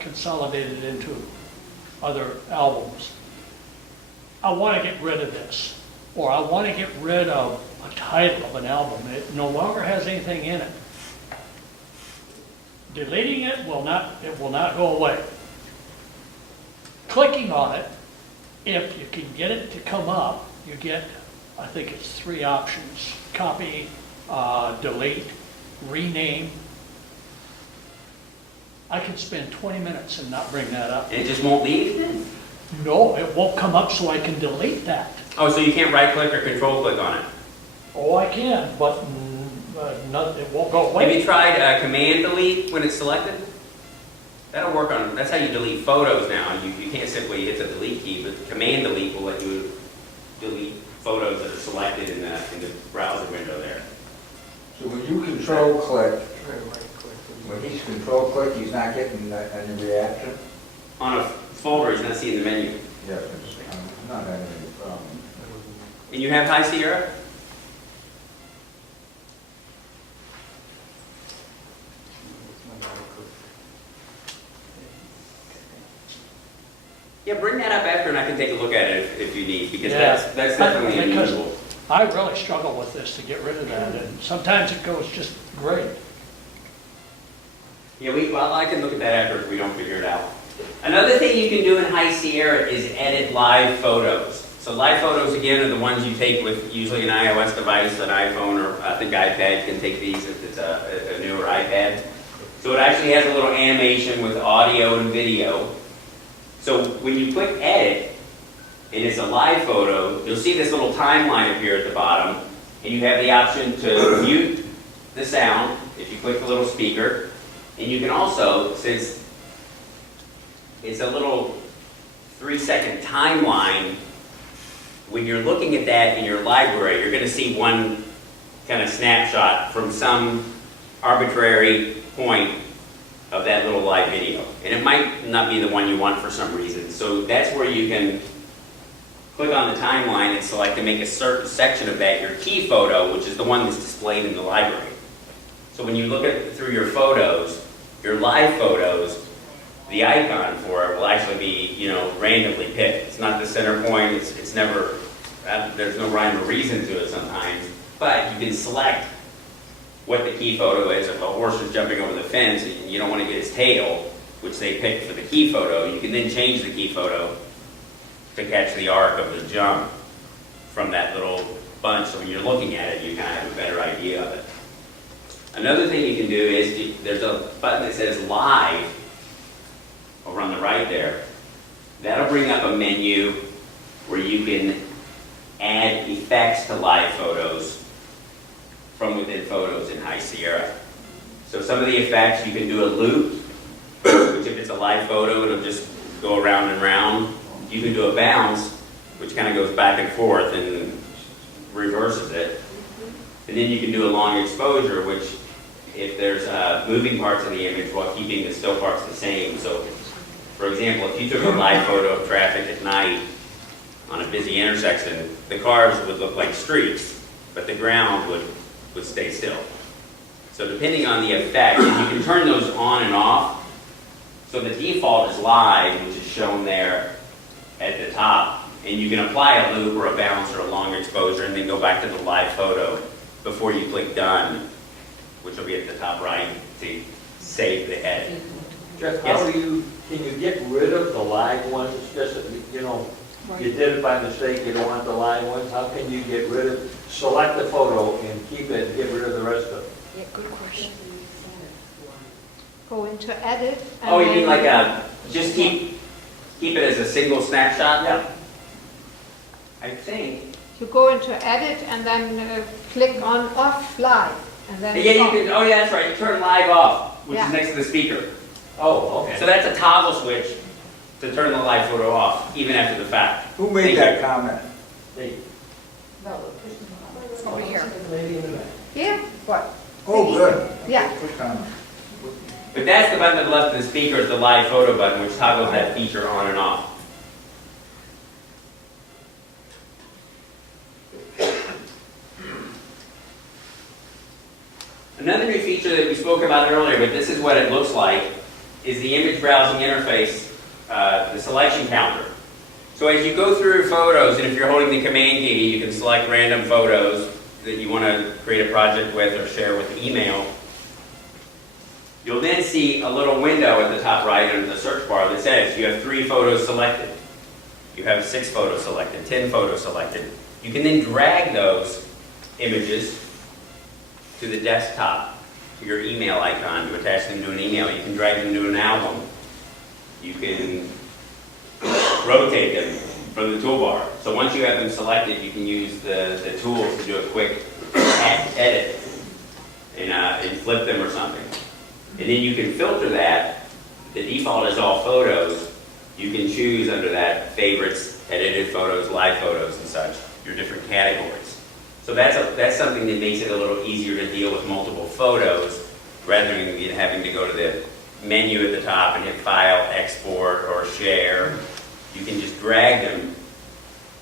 consolidated into other albums. I want to get rid of this, or I want to get rid of a title of an album. It no longer has anything in it. Deleting it will not go away. Clicking on it, if you can get it to come up, you get, I think it's 3 options: copy, delete, rename. I could spend 20 minutes and not bring that up. And it just won't leave then? No, it won't come up, so I can delete that. Oh, so you can't right click or control click on it? Oh, I can, but it won't go Have away. you tried command delete when it's selected? That'll work on, that's how you delete photos now. You can't simply hit the delete key, but command delete will let you delete photos that are selected in the browser window there. So when you control click, when he's control click, he's not getting any reaction? On a folder, he's not seeing the menu. Yes, I'm not having any problem. And you have High Sierra? Yeah, bring that up after and I can take a look at it if you need, because Yeah. that's definitely Because unusual. I really struggle with this to get rid of that, and sometimes it goes just great. Yeah, well, I can look at that after if we don't figure it out. Another thing you can do in High Sierra is edit live photos. So live photos, again, are the ones you take with usually an iOS device, an iPhone, or I think iPad can take these if it's a newer iPad. So it actually has a little animation with audio and video. So when you click edit, and it's a live photo, you'll see this little timeline appear at the bottom, and you have the option to mute the sound if you click the little speaker. And you can also, since it's a little 3-second timeline, when you're looking at that in your library, you're going to see one kind of snapshot from some arbitrary point of that little live video. And it might not be the one you want for some reason. So that's where you can click on the timeline and select to make a certain section of that your key photo, which is the one that's displayed in the library. So when you look at through your photos, your live photos, the icon for it will actually be, randomly picked. It's not the center point. It's never. There's no rhyme or reason to it sometimes. But you can select what the key photo is. If a horse is jumping over the fence and you don't want to get his tail, which they picked for the key photo, you can then change the key photo to catch the arc of the jump from that little bunch. So when you're looking at it, you kind of have a better idea of it. Another thing you can do is there's a button that says live over on the right there. That'll bring up a menu where you can add effects to live photos from within Photos in High Sierra. So some of the effects, you can do a loop, which if it's a live photo, it'll just go around and round. You can do a bounce, which kind of goes back and forth and reverses it. And then you can do a long exposure, which if there's moving parts in the image while keeping the still parts the same. So, for example, if you took a live photo of traffic at night on a busy intersection, the cars would look like streaks, but the ground would stay still. So depending on the effect, you can turn those on and off. So the default is live, which is shown there at the top. And you can apply a loop or a bounce or a long exposure and then go back to the live photo before you click done, which will be at the top right to save the edit. Jeff, Yes. can you get rid of the live ones? It's just, that, you know, you did it by mistake, you don't want the live ones. How can you get rid of, select the photo and keep it, and get rid of the rest of it? Yeah, good question. Go into edit. And Oh, you mean then- like just keep it as a single snapshot? Yeah. I think. You go into edit and then click on off live. And then Yeah, you off. can, oh yeah, that's right, you turn live off, which Yeah. is next to the speaker. Oh, okay. So that's a toggle switch to turn the live photo off, even after the fact. Who made that comment? Hey, Over here. lady in the back. Here? What? Oh, good. Yeah. Which comment? But that's the button to the left of the speaker is the live photo button, which toggles that feature on and off. Another new feature that we spoke about earlier, but this is what it looks like, is the image browsing interface, the selection counter. So as you go through photos, and if you're holding the command key, you can select random photos that you want to create a project with or share with email. You'll then see a little window at the top right under the search bar that says you have 3 photos selected. You have 6 photos selected, 10 photos selected. You can then drag those images to the desktop, to your email icon, to attach them to an email. You can drag them to an album. You can rotate them from the toolbar. So once you have them selected, you can use the tools to do a quick edit and flip them or something. And then you can filter that. The default is all photos. You can choose under that favorites, edited photos, live photos, and such, your different categories. So that's something that makes it a little easier to deal with multiple photos rather than having to go to the menu at the top and hit File, Export, or Share. You can just drag them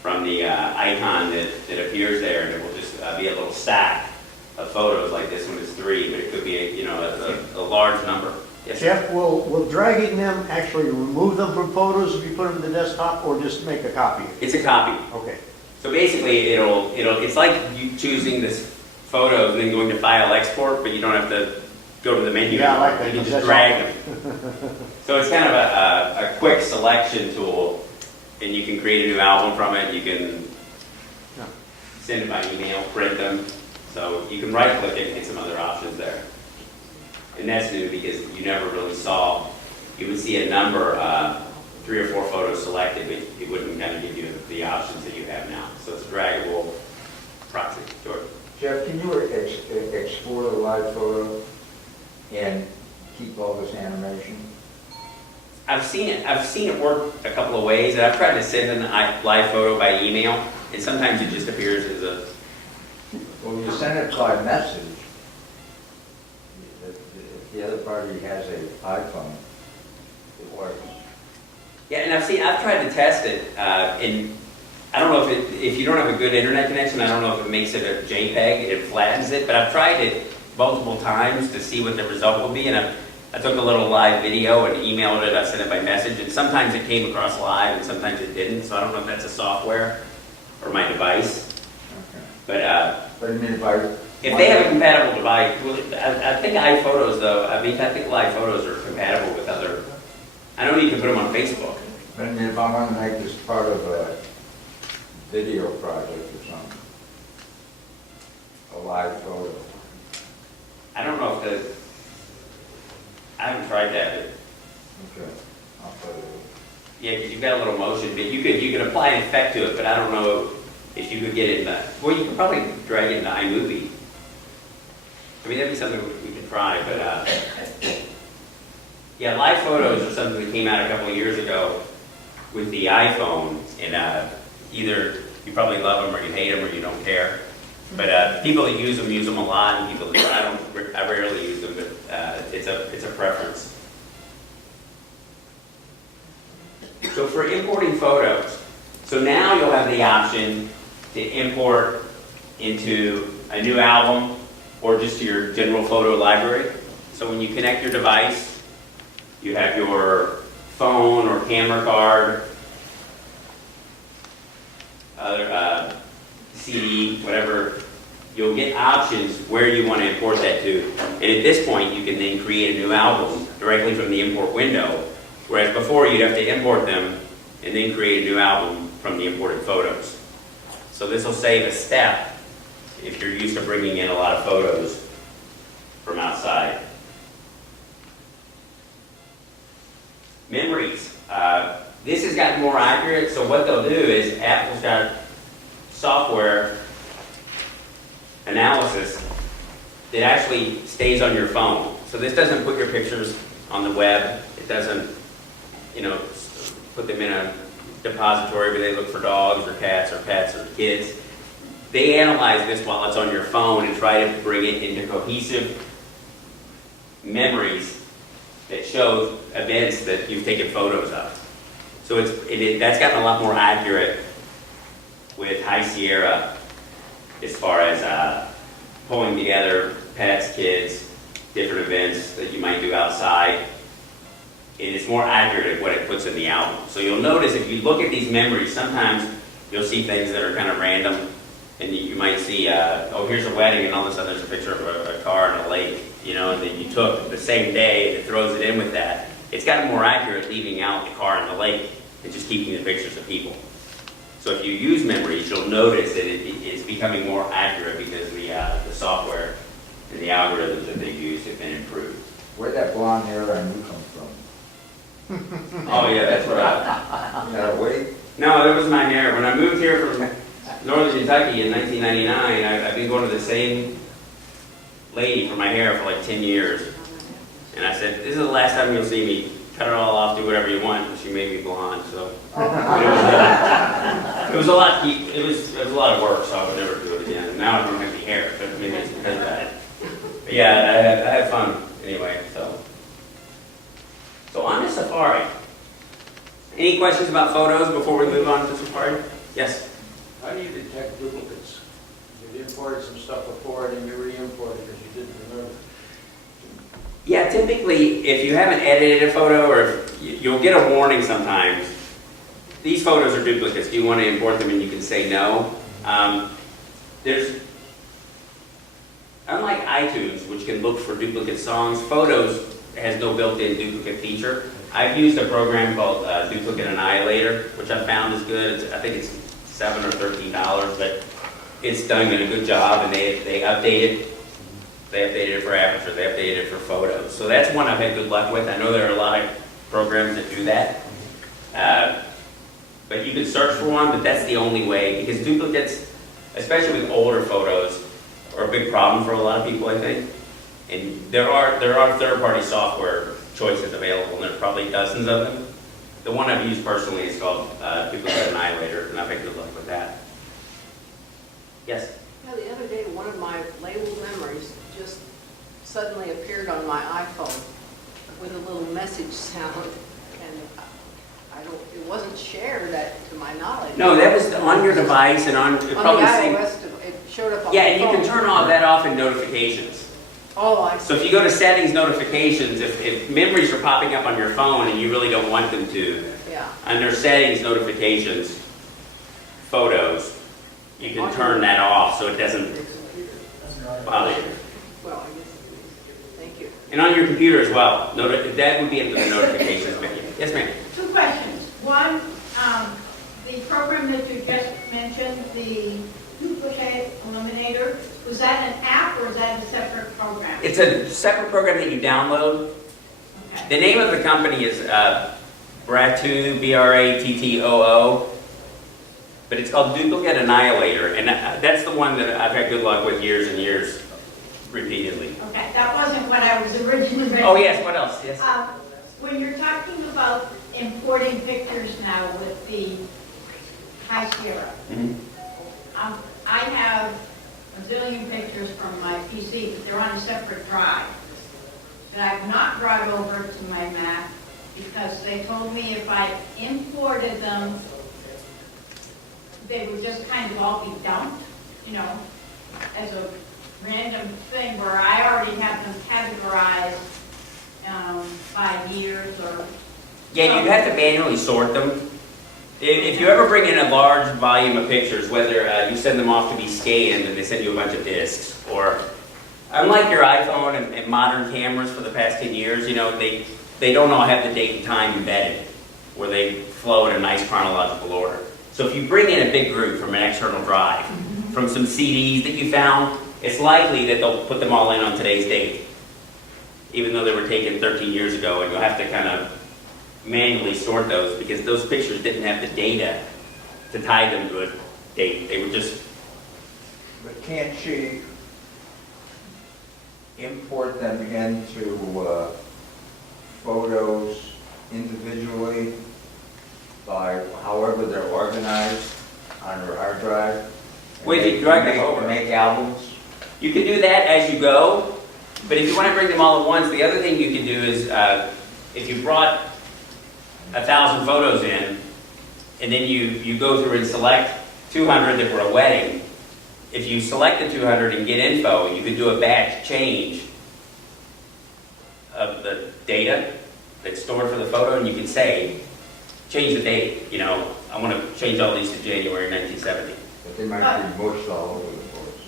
from the icon that appears there, and it will just be a little stack of photos. Like this one is 3, but it could be a large number. Yes, sir? Jeff, will dragging them actually remove them from photos if you put them in the desktop, or just make a copy? It's a copy. Okay. So basically, it's like you choosing this photo and then going to File, Export, but you don't have to go to the menu. Yeah, I like that. You can just That's drag awesome. them. So it's kind of a quick selection tool, and you can create a new album from it. You can send it by email, print them. So you can right-click it and get some other options there. And that's new because you never really saw, you would see a number, 3 or 4 photos selected, but it wouldn't kind of give you the options that you have now. So it's a draggable proxy. George? Jeff, can you export a live photo and keep all this animation? I've seen it work a couple of ways, and I've tried to send a live photo by email, and sometimes it just appears as a... Well, you send it by message. If the other party has an iPhone, it works. Yeah, and I've tried to test it, and I don't know if you don't have a good internet connection, I don't know if it makes it a JPEG, it flattens it, but I've tried it multiple times to see what the result will be, and I took a little live video and emailed it, I sent it by message, and sometimes it came across live and sometimes it didn't, so I don't know if that's a software or my device. Okay. But I mean, if they have a compatible device, well, I think iPhotos though, I think live photos are compatible with other, I don't need to put them on Facebook. I mean, if I want to make this part of a video project or something, a live photo. I don't know if I haven't tried that, but Okay, I'll put it. Yeah, because you've got a little motion, but you could apply an effect to it, but I don't know if you could get it in the, well, you could probably drag it into iMovie. I mean, that'd be something we could try, but, yeah, live photos are something that came out a couple of years ago with the iPhone, and either you probably love them or you hate them or you don't care. But people that use them a lot, and people that I rarely use them, but it's a preference. So for importing photos, so now you'll have the option to import into a new album or just to your general photo library. So when you connect your device, you have your phone or camera card, other CD, whatever, you'll get options where you want to import that to. And at this point, you can then create a new album directly from the import window, whereas before you'd have to import them and then create a new album from the imported photos. So this will save a step if you're used to bringing in a lot of photos from outside. Memories. This has gotten more accurate, so what they'll do is Apple's got software analysis that actually stays on your phone. So this doesn't put your pictures on the web. It doesn't, put them in a depository where they look for dogs or cats or pets or kids. They analyze this while it's on your phone and try to bring it into cohesive memories that show events that you've taken photos of. So that's gotten a lot more accurate with High Sierra as far as pulling together pets, kids, different events that you might do outside. And it's more accurate at what it puts in the album. So you'll notice if you look at these memories, sometimes you'll see things that are kind of random. And you might see, here's a wedding, and all of a sudden there's a picture of a car in a lake, and then you took the same day, and it throws it in with that. It's gotten more accurate leaving out the car in the lake and just keeping the pictures of people. So if you use memories, you'll notice that it's becoming more accurate because the software and the algorithms that they use have been improved. Where'd that blonde hair on you come from? Oh yeah, that's right. You got a wig? No, that was my hair. When I moved here from Northern Kentucky in 1999, I've been going to the same lady for my hair for like 10 years. And I said, this is the last time you'll see me. Cut it all off, do whatever you want. And she made me blonde, so. It was a lot. It was a lot of work, so I would never do it again. Now I don't have any hair, but maybe it's because of that. But yeah, I had fun anyway. So on to Safari. Any questions about photos before we move on to Safari? Yes. How do you detect duplicates? You imported some stuff before and then you re-imported because you didn't remember. Yeah, typically, if you haven't edited a photo, or if you'll get a warning sometimes. These photos are duplicates. Do you want to import them? And you can say no. Unlike iTunes, which can look for duplicate songs, Photos has no built-in duplicate feature. I've used a program called Duplicate Annihilator, which I found is good. I think it's $7 or $13, but it's done a good job, and they update it. They updated it for Aperture, they updated it for Photos. So that's one I've had good luck with. I know there are a lot of programs that do that. But you can search for one, but that's the only way, because duplicates, especially with older photos, are a big problem for a lot of people, I think. And there are third-party software choices available, and there are probably dozens of them. The one I've used personally is called Duplicate Annihilator, and I've had good luck with that. Yes? Yeah, the other day, one of my labeled memories just suddenly appeared on my iPhone with a little message sound, and it wasn't shared to my knowledge. No, that was on your device and on the probably iOS, it showed up on yeah, the and you phone. can turn all that off in notifications. Oh, I see. So if you go to Settings, Notifications, if memories are popping up on your phone and you really don't want them to, Yeah. under Settings, Notifications, Photos, you can turn that off so it doesn't bother you. Well, I guess, thank you. And on your computer as well. That would be under the notifications menu. Yes, ma'am. Two questions. One, the program that you just mentioned, the duplicate eliminator, was that an app or is that a separate program? It's a separate program that you download. Okay. The name of the company is Brattoo, Brattoo, but it's called Duplicate Annihilator, and that's the one that I've had good luck with years and years, repeatedly. Okay, that wasn't what I was originally. Oh, yes, what else? Yes. When you're talking about importing pictures now with the High Sierra, Mhm. I have a zillion pictures from my PC, but they're on a separate drive that I've not brought over to my Mac because they told me if I imported them, they would just kind of all be dumped, you know, as a random thing where I already have them categorized by years or. Yeah, you have to manually sort them. If you ever bring in a large volume of pictures, whether you send them off to be scanned and they send you a bunch of discs, or unlike your iPhone and modern cameras for the past 10 years, you know, they don't all have the date and time embedded, where they flow in a nice chronological order. So if you bring in a big group from an external drive, from some CDs that you found, it's likely that they'll put them all in on today's date, even though they were taken 13 years ago, and you'll have to kind of manually sort those because those pictures didn't have the data to tie them to a date. They were just... But can't she import them into photos individually by however they're organized on her hard drive? Well, if you drag them over. Make albums? You can do that as you go, but if you want to bring them all at once, the other thing you can do is if you brought 1,000 photos in, and then you go through and select 200 that were a wedding. If you select the 200 and get info, you could do a batch change of the data that's stored for the photo, and you can say, change the date. You know, I want to change all these to January 1970. But they might be mushed all over the place.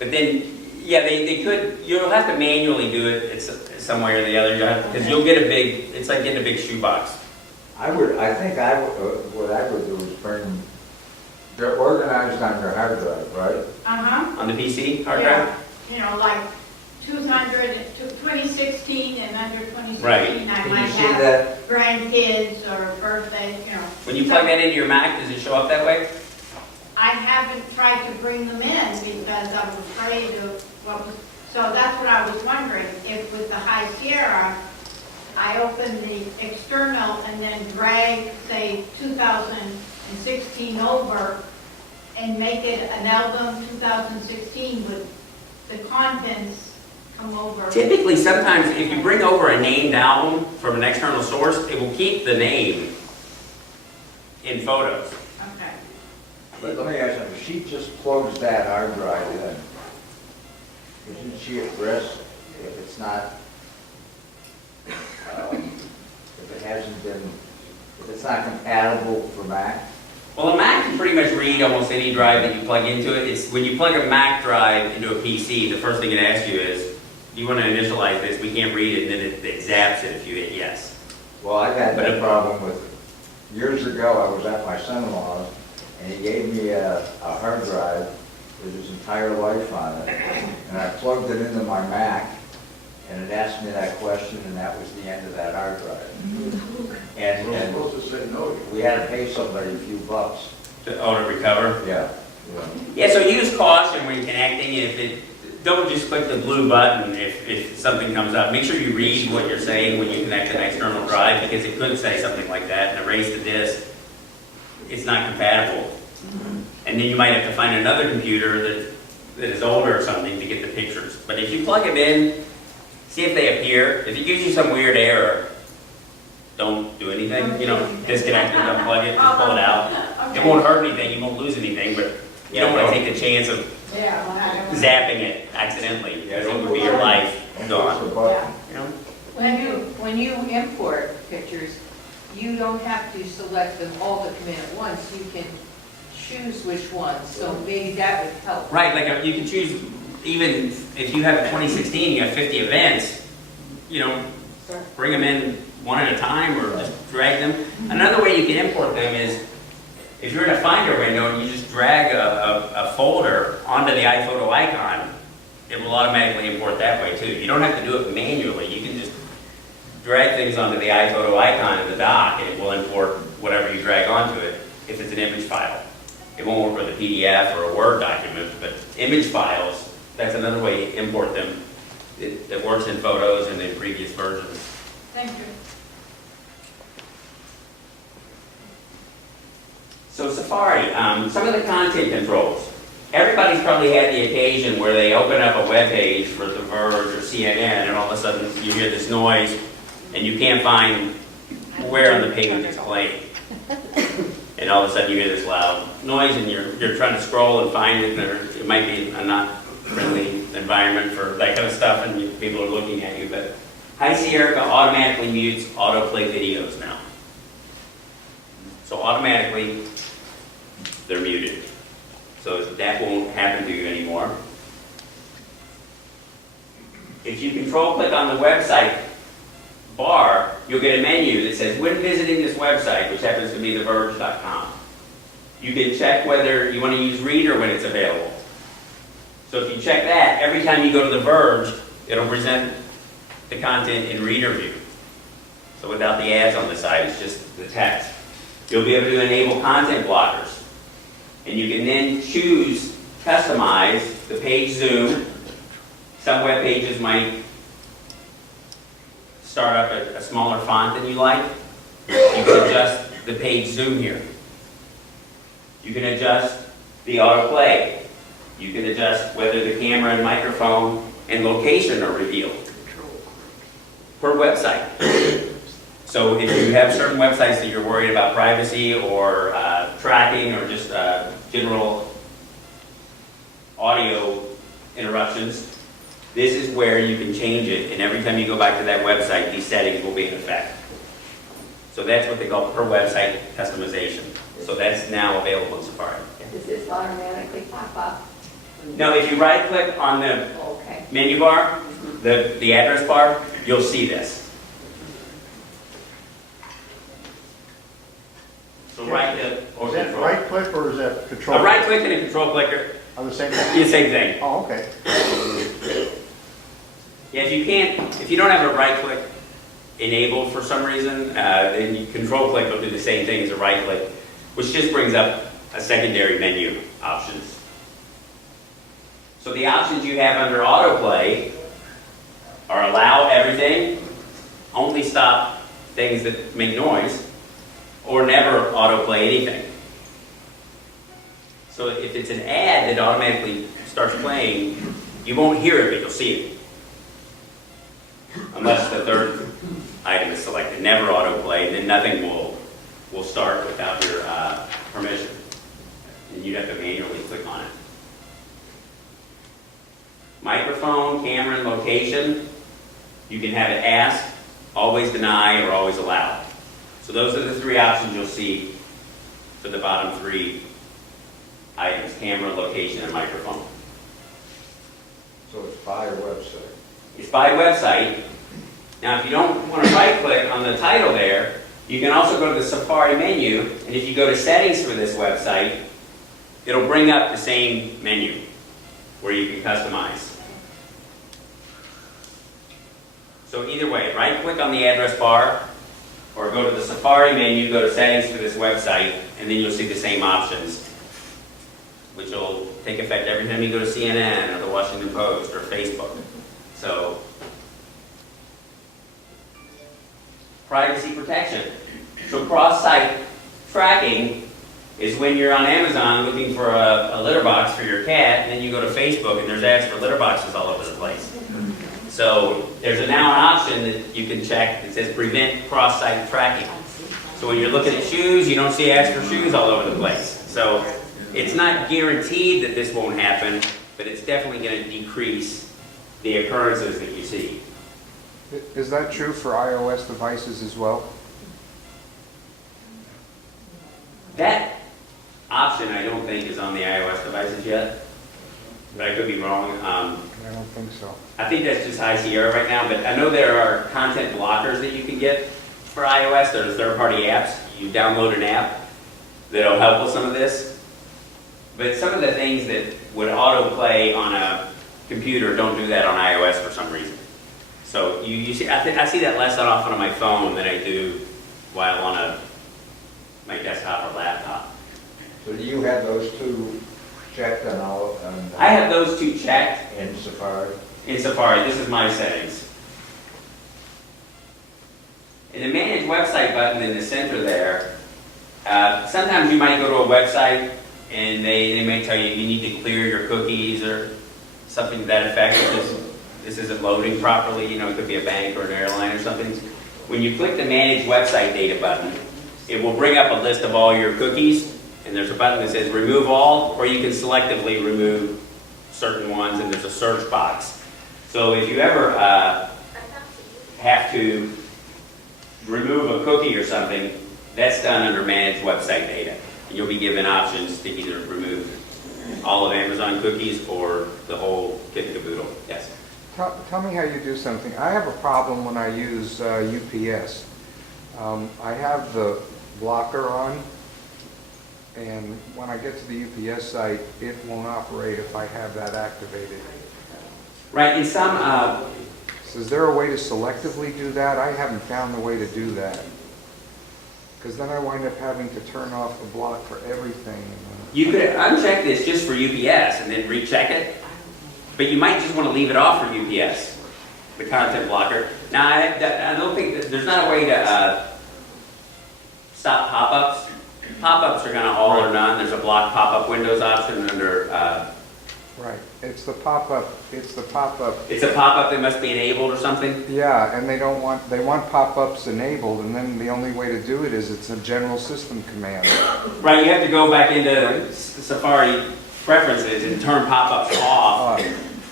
But then, yeah, they could. You'll have to manually do it. It's some way or the other, because you'll get a big. It's like getting a big shoebox. I think what I would do is bring, they're organized on your hard drive, right? Uh-huh. On the PC hard Yeah. drive? You know, like 200, 2016 and under 2016, Right. I Can might you see have that? grandkids or birthdays, you know. When you plug that into your Mac, does it show up that way? I haven't tried to bring them in because I was afraid of what was, so that's what I was wondering, if with the High Sierra, I open the external and then drag, say, 2016 over and make it an album 2016 with the contents come over. Typically, sometimes if you bring over a named album from an external source, it will keep the name in photos. Okay. But let me ask you, if she just plugs that hard drive in, isn't she at risk if it's not, if it hasn't been, if it's not compatible for Mac? Well, a Mac can pretty much read almost any drive that you plug into it. It's when you plug a Mac drive into a PC, the first thing it asks you is, do you want to initialize this? We can't read it, and then it zaps it if you hit yes. Well, I had that problem with, years ago, I was at my son-in-law's, and he gave me a hard drive with his entire life on it, and I plugged it into my Mac, and it asked me that question, and that was the end of that hard drive. And We're supposed to say no. we had to pay somebody a few bucks. To recover? Yeah. Yeah, so use caution when connecting. Don't just click the blue button if something comes up. Make sure you read what you're saying when you connect an external drive, because it could say something like that and erase the disk. It's not compatible. And then you might have to find another computer that is older or something to get the pictures. But if you plug them in, see if they appear. If it gives you some weird error, don't do anything. You know, disconnect it, unplug it, just pull it out. It won't hurt anything, you won't lose anything, but you don't want to take the chance of zapping it accidentally, because it would be your life gone. You know? When you import pictures, you don't have to select them all to come in at once. You can choose which ones, so maybe that would help. Right, like you can choose, even if you have 2016, you have 50 events, you know, bring them in one at a time or just drag them. Another way you can import them is, if you're in a Finder window and you just drag a folder onto the iPhoto icon, it will automatically import that way too. You don't have to do it manually. You can just drag things onto the iPhoto icon in the dock, and it will import whatever you drag onto it if it's an image file. It won't work with a PDF or a Word document, but image files, that's another way to import them. It works in photos and in previous versions. Thank you. So Safari, some of the content controls. Everybody's probably had the occasion where they open up a web page for The Verge or CNN, and all of a sudden you hear this noise, and you can't find where on the page it's playing. And all of a sudden you hear this loud noise, and you're trying to scroll and find it, or it might be a not friendly environment for that kind of stuff, and people are looking at you. But High Sierra automatically mutes autoplay videos now. So automatically, they're muted. So that won't happen to you anymore. If you control click on the website bar, you'll get a menu that says, when visiting this website, which happens to be theverge.com, you can check whether you want to use Reader when it's available. So if you check that, every time you go to The Verge, it'll present the content in Reader view. So without the ads on the side, it's just the text. You'll be able to enable content blockers. And you can then choose, customize the page zoom. Some web pages might start up at a smaller font than you like. You can adjust the page zoom here. You can adjust the autoplay. You can adjust whether the camera and microphone and location are revealed per website. So if you have certain websites that you're worried about privacy or tracking or just general audio interruptions, this is where you can change it, and every time you go back to that website, these settings will be in effect. So that's what they call per website customization. So that's now available in Safari. Does this automatically pop up? Now, if you right click on the Okay. menu bar, the address bar, you'll see this. So right click or Is that control. right click or is that control? A right click and a control clicker, On the same thing? the same thing. Oh, okay. Yeah, if you don't have a right click enabled for some reason, then you control click will do the same thing as a right click, which just brings up a secondary menu options. So the options you have under autoplay are allow everything, only stop things that make noise, or never autoplay anything. So if it's an ad that automatically starts playing, you won't hear it, but you'll see it. Unless the third item is selected, never autoplay, then nothing will start without your permission. And you'd have to manually click on it. Microphone, camera, and location, you can have it ask, always deny, or always allow. So those are the three options you'll see for the bottom three items: camera, location, and microphone. So it's by website. It's by website. Now, if you don't want to right-click on the title there, you can also go to the Safari menu, and if you go to settings for this website, it'll bring up the same menu where you can customize. So either way, right-click on the address bar, or go to the Safari menu, go to settings for this website, and then you'll see the same options, which will take effect every time you go to CNN or the Washington Post or Facebook. So, privacy protection. So cross-site tracking is when you're on Amazon looking for a litter box for your cat, and then you go to Facebook and there's ads for litter boxes all over the place. So there's now an option that you can check that says prevent cross-site tracking. So when you're looking at shoes, you don't see ads for shoes all over the place. So it's not guaranteed that this won't happen, but it's definitely going to decrease the occurrences that you see. Is that true for iOS devices as well? That option I don't think is on the iOS devices yet, but I could be wrong. I don't think so. I think that's just High Sierra right now, but I know there are content blockers that you can get for iOS. There are third-party apps. You download an app that'll help with some of this. But some of the things that would autoplay on a computer don't do that on iOS for some reason. So you see, I see that less often on my phone than I do while on my desktop or laptop. So do you have those two checked on all? I have those two checked In Safari? in Safari. This is my settings. In the Manage Website button in the center there, sometimes you might go to a website and they may tell you you need to clear your cookies or something to that effect because this isn't loading properly. You know, it could be a bank or an airline or something. When you click the Manage Website Data button, it will bring up a list of all your cookies, and there's a button that says Remove All, or you can selectively remove certain ones, and there's a search box. So if you ever have to remove a cookie or something, that's done under Manage Website Data. And you'll be given options to either remove all of Amazon cookies or the whole kit and caboodle. Yes? Tell me how you do something. I have a problem when I use UPS. I have the blocker on, and when I get to the UPS site, it won't operate if I have that activated. Right, in some... So is there a way to selectively do that? I haven't found the way to do that. Because then I wind up having to turn off the block for everything. You could uncheck this just for UPS and then recheck it, but you might just want to leave it off for UPS, the content blocker. Now, I don't think that there's not a way to stop pop-ups. Pop-ups are kind of all or none. There's a block pop-up windows option under... Right. It's the pop-up. It's the pop-up. It's a pop-up that must be enabled or something? Yeah, and they want pop-ups enabled, and then the only way to do it is it's a general system command. Right, you have to go back into Safari preferences and turn pop-ups off.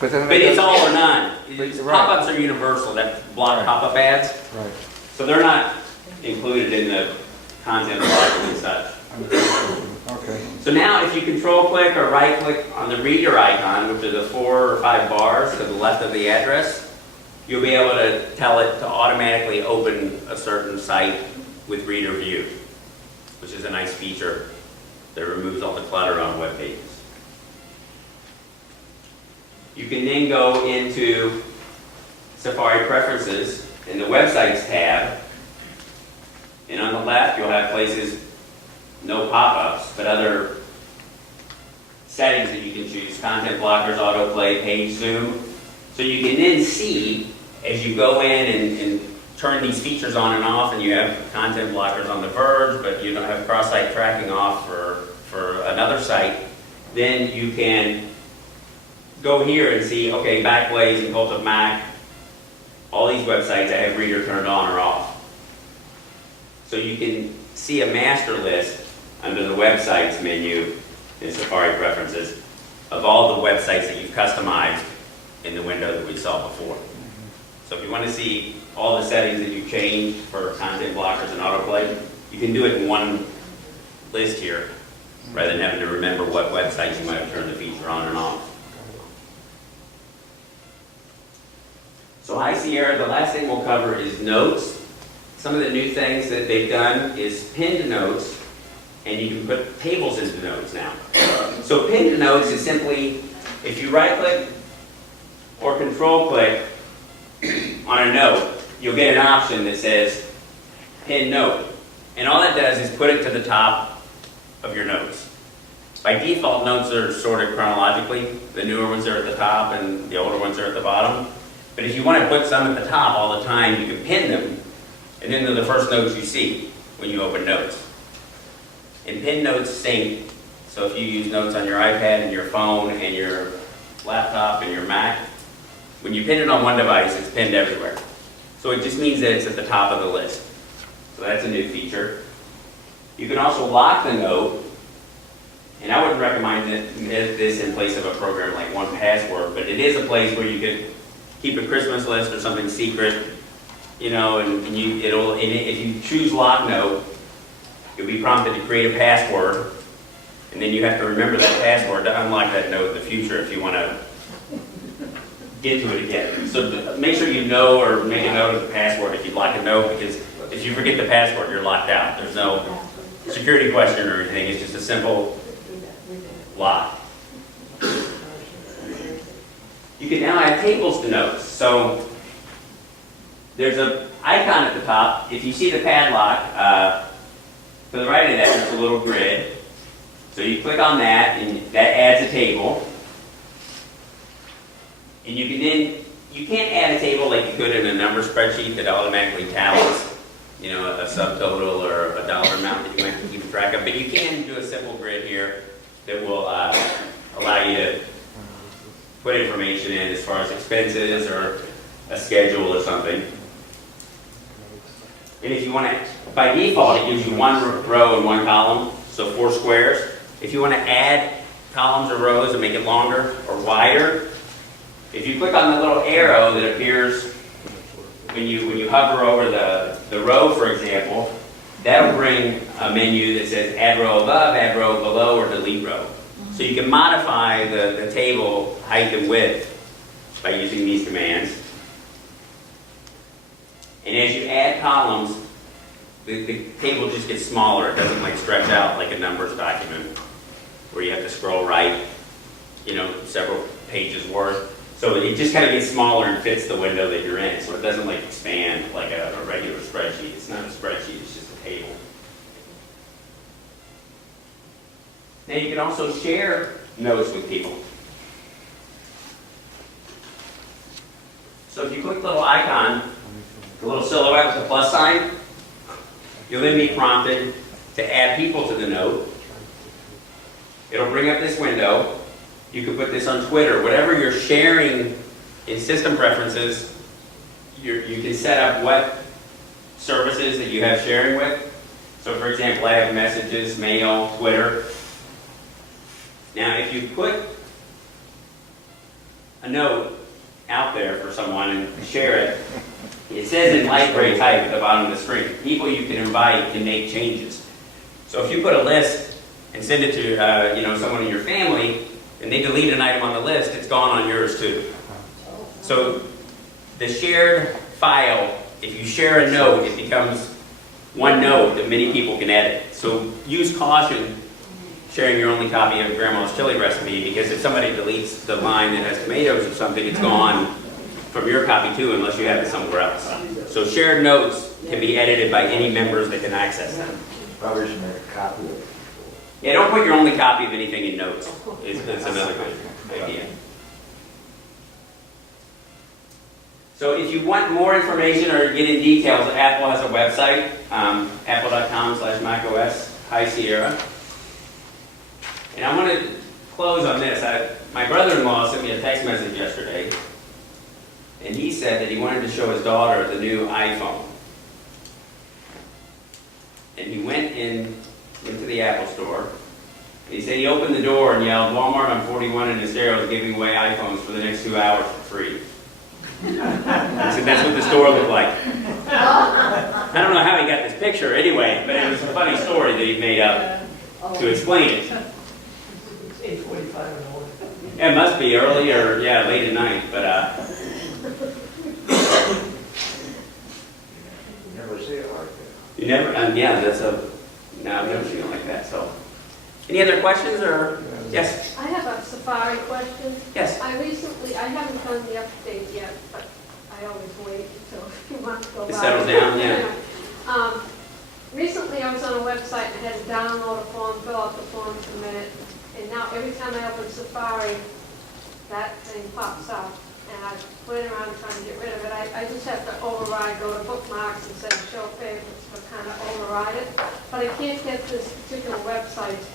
But it's all or none. Pop-ups are universal, that block pop-up ads. Right. So they're not included in the content blocking and such. Okay. So now if you control click or right click on the reader icon, which are the 4 or 5 bars to the left of the address, you'll be able to tell it to automatically open a certain site with reader view, which is a nice feature that removes all the clutter on web pages. You can then go into Safari Preferences in the Websites tab, and on the left you'll have places no pop-ups, but other settings that you can choose, content blockers, autoplay, page zoom. So you can then see, as you go in and turn these features on and off, and you have content blockers on the Verge, but you don't have cross-site tracking off for another site, then you can go here and see, okay, Backblaze and Cult of Mac, all these websites that have reader turned on or off. So you can see a master list under the Websites menu in Safari Preferences of all the websites that you've customized in the window that we saw before. So if you want to see all the settings that you've changed for content blockers and autoplay, you can do it in one list here, rather than having to remember what websites you might have turned the feature on and off. So High Sierra, the last thing we'll cover is notes. Some of the new things that they've done is pinned notes, and you can put tables into notes now. So pinned notes is simply, if you right-click or control-click on a note, you'll get an option that says Pin Note. And all that does is put it to the top of your notes. By default, notes are sorted chronologically. The newer ones are at the top and the older ones are at the bottom. But if you want to put some at the top all the time, you can pin them, and then they're the first notes you see when you open notes. And pin notes sync, so if you use notes on your iPad and your phone and your laptop and your Mac, when you pin it on one device, it's pinned everywhere. So it just means that it's at the top of the list. So that's a new feature. You can also lock the note, and I wouldn't recommend this in place of a program like 1Password, but it is a place where you could keep a Christmas list or something secret, you know, and if you choose lock note, you'll be prompted to create a password, and then you have to remember that password to unlock that note in the future if you want to get to it again. So make sure you know or make a note of the password if you lock a note, because if you forget the password, you're locked out. There's no security question or anything. It's just a simple lock. You can now add tables to notes. So there's an icon at the top. If you see the padlock, to the right of that, there's a little grid. So you click on that, and that adds a table. And you can then, you can't add a table like you could in a number spreadsheet that automatically tallies, you know, a subtotal or a dollar amount that you might keep track of. But you can do a simple grid here that will allow you to put information in as far as expenses or a schedule or something. And if you want to, by default, it gives you one row and one column, so 4 squares. If you want to add columns or rows and make it longer or wider, if you click on the little arrow that appears when you hover over the row, for example, that'll bring a menu that says add row above, add row below, or delete row. So you can modify the table height and width by using these commands. And as you add columns, the table just gets smaller. It doesn't like stretch out like a numbers document where you have to scroll right, you know, several pages worth. So it just kind of gets smaller and fits the window that you're in. So it doesn't like expand like a regular spreadsheet. It's not a spreadsheet, it's just a table. Now you can also share notes with people. So if you click the little icon, the little silhouette with the plus sign, you'll then be prompted to add people to the note. It'll bring up this window. You can put this on Twitter. Whatever you're sharing in system preferences, you can set up what services that you have sharing with. So for example, I have messages, mail, Twitter. Now if you put a note out there for someone and share it, it says in light gray type at the bottom of the screen, people you can invite can make changes. So if you put a list and send it to you know, someone in your family, and they delete an item on the list, it's gone on yours too. So the shared file, if you share a note, it becomes one note that many people can edit. So use caution sharing your only copy of Grandma's chili recipe, because if somebody deletes the line that has tomatoes or something, it's gone from your copy too, unless you have it somewhere else. So shared notes can be edited by any members that can access them. Probably should make a copy of it. Yeah, don't put your only copy of anything in notes. It's another good idea. So if you want more information or get in details, Apple has a website, apple.com/macOS High Sierra. And I want to close on this. My brother-in-law sent me a text message yesterday, and he said that he wanted to show his daughter the new iPhone. And he went into the Apple store. He said he opened the door and yelled, "Walmart on 41 and Estero is giving away iPhones for the next 2 hours for free." He said that's what the store looked like. I don't know how he got this picture anyway, but it was a funny story that he made up to explain it. It's 8:45 in the morning. It must be early or, yeah, late at night, but You never see it like that. you never, yeah, no, I've never seen it like that, so. Any other questions, or, yes? I have a Safari question. Yes. I haven't done the update yet, but I always wait until a few months go by. It settles down, yeah. Recently, I was on a website and had to download a form, fill out the form, submit it, and now every time I open Safari, that thing pops up, and I went around trying to get rid of it. I just have to override, go to bookmarks and say show favorites, but kind of override it. But I can't get this particular website's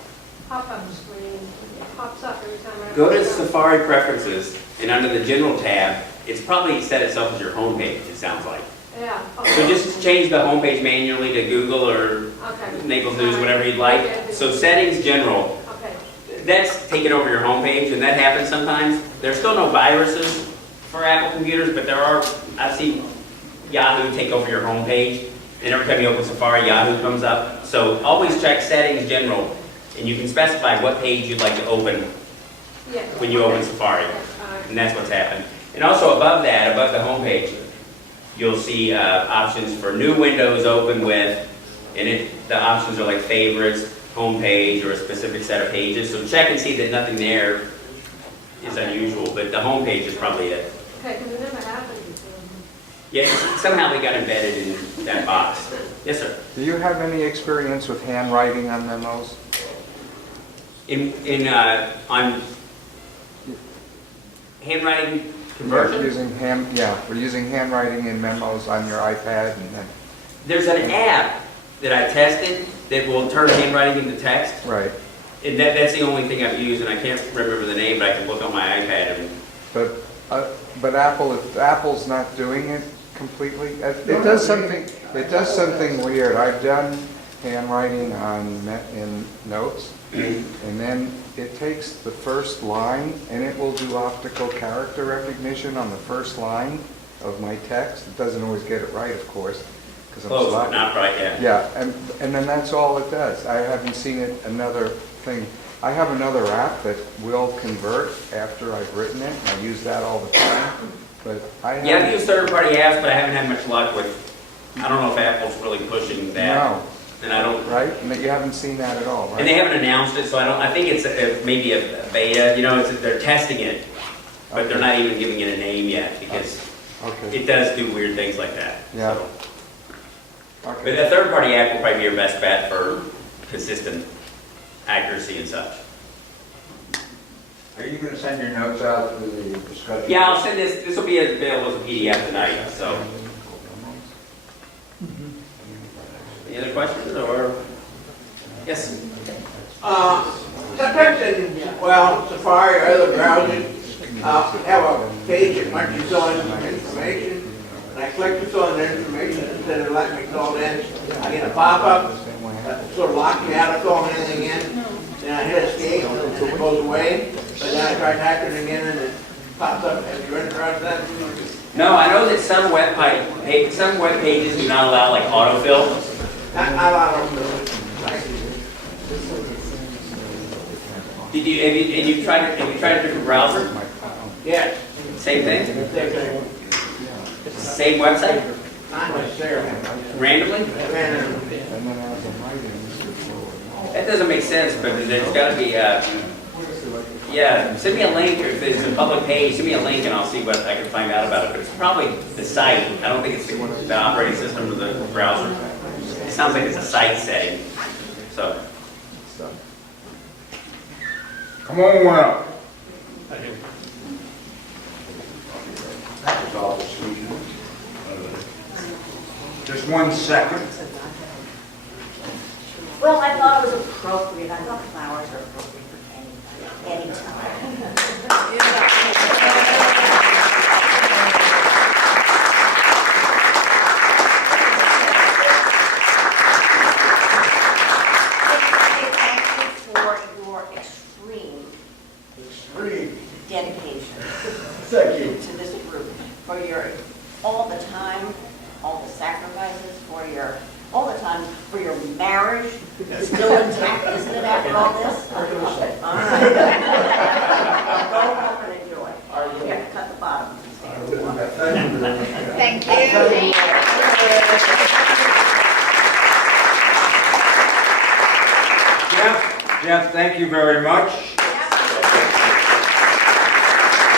pop-up screen. It pops up every time I Go to open it. Safari Preferences, and under the General tab, it's probably set itself as your home page, it sounds like. Yeah. So just change the home page manually to Google or Okay. Naples News, whatever you'd like. So settings general, Okay. that's taking over your home page, and that happens sometimes. There's still no viruses for Apple computers, but there are. I've seen Yahoo take over your home page, and every time you open Safari, Yahoo comes up. So always check settings general, and you can specify what page you'd like to open Yeah. when you open Safari, All right. and that's what's happened. And also above that, above the home page, you'll see options for new windows open with, and the options are like favorites, home page, or a specific set of pages. So check and see that nothing there is unusual, but the home page is probably it. Okay, because it never happened before. Yeah, somehow they got embedded in that box. Yes, sir. Do you have any experience with handwriting on memos? On handwriting We're conversion, using handwriting in memos on your iPad and then, there's an app that I tested that will turn handwriting into text. right. And that's the only thing I've used, and I can't remember the name, but I can look on my iPad and But Apple's not doing it completely. It does something weird. I've done handwriting in notes, and then it takes the first line, and it will do optical character recognition on the first line of my text. It doesn't always get it right, of course, because I'm close, sloppy. but not right, yeah. Yeah, and then that's all it does. I haven't seen it another thing. I have another app that will convert after I've written it, and I use that all the time, but I Yeah, I've haven't. used third-party apps, but I haven't had much luck with, I don't know if Apple's really pushing that. No, And I don't, right? And that you haven't seen that at all, right? and they haven't announced it, so I think it's maybe a beta, they're testing it, but they're not even giving it a name yet, because Okay, it does do weird things like that. Yeah. So. But okay. a third-party app will probably be your best bet for consistent accuracy and such. Are you going to send your notes out for the discussion? Yeah, I'll send this will be available as a PDF tonight, so. Any other questions, or? Yes? Sometimes Safari or other browsers have a page that lets you fill in some information. And I click to fill in the information, instead of letting me fill it in, I get a pop-up that sort of locks me out of filling anything in. Then I hit escape, and it goes away. But then I try typing it again, and it pops up. Have you interested in that? No, I know that some web pages do not allow like autofill. Not a lot of them. Have you tried a different browser? Yes. Same thing? Same thing. Same website? Not necessarily. Randomly? Randomly. And then as I'm writing, That doesn't make sense, but there's got to be yeah, send me a link, or if it's a public page, send me a link and I'll see what I can find out about it. But it's probably the site. I don't think it's the operating system or the browser. It sounds like it's a site setting. So. Come on up. That was all sweet. Just 1 second. Well, I thought it was appropriate. I thought flowers are appropriate for any time. Thank you for your extreme dedication Thank you. to this group, for your, all the time, all the sacrifices, all the time for your marriage. It's still intact, isn't it, after all this? I love it. All right. Go home and enjoy. You have to cut the bottom. Thank you. Jeff, thank you very much.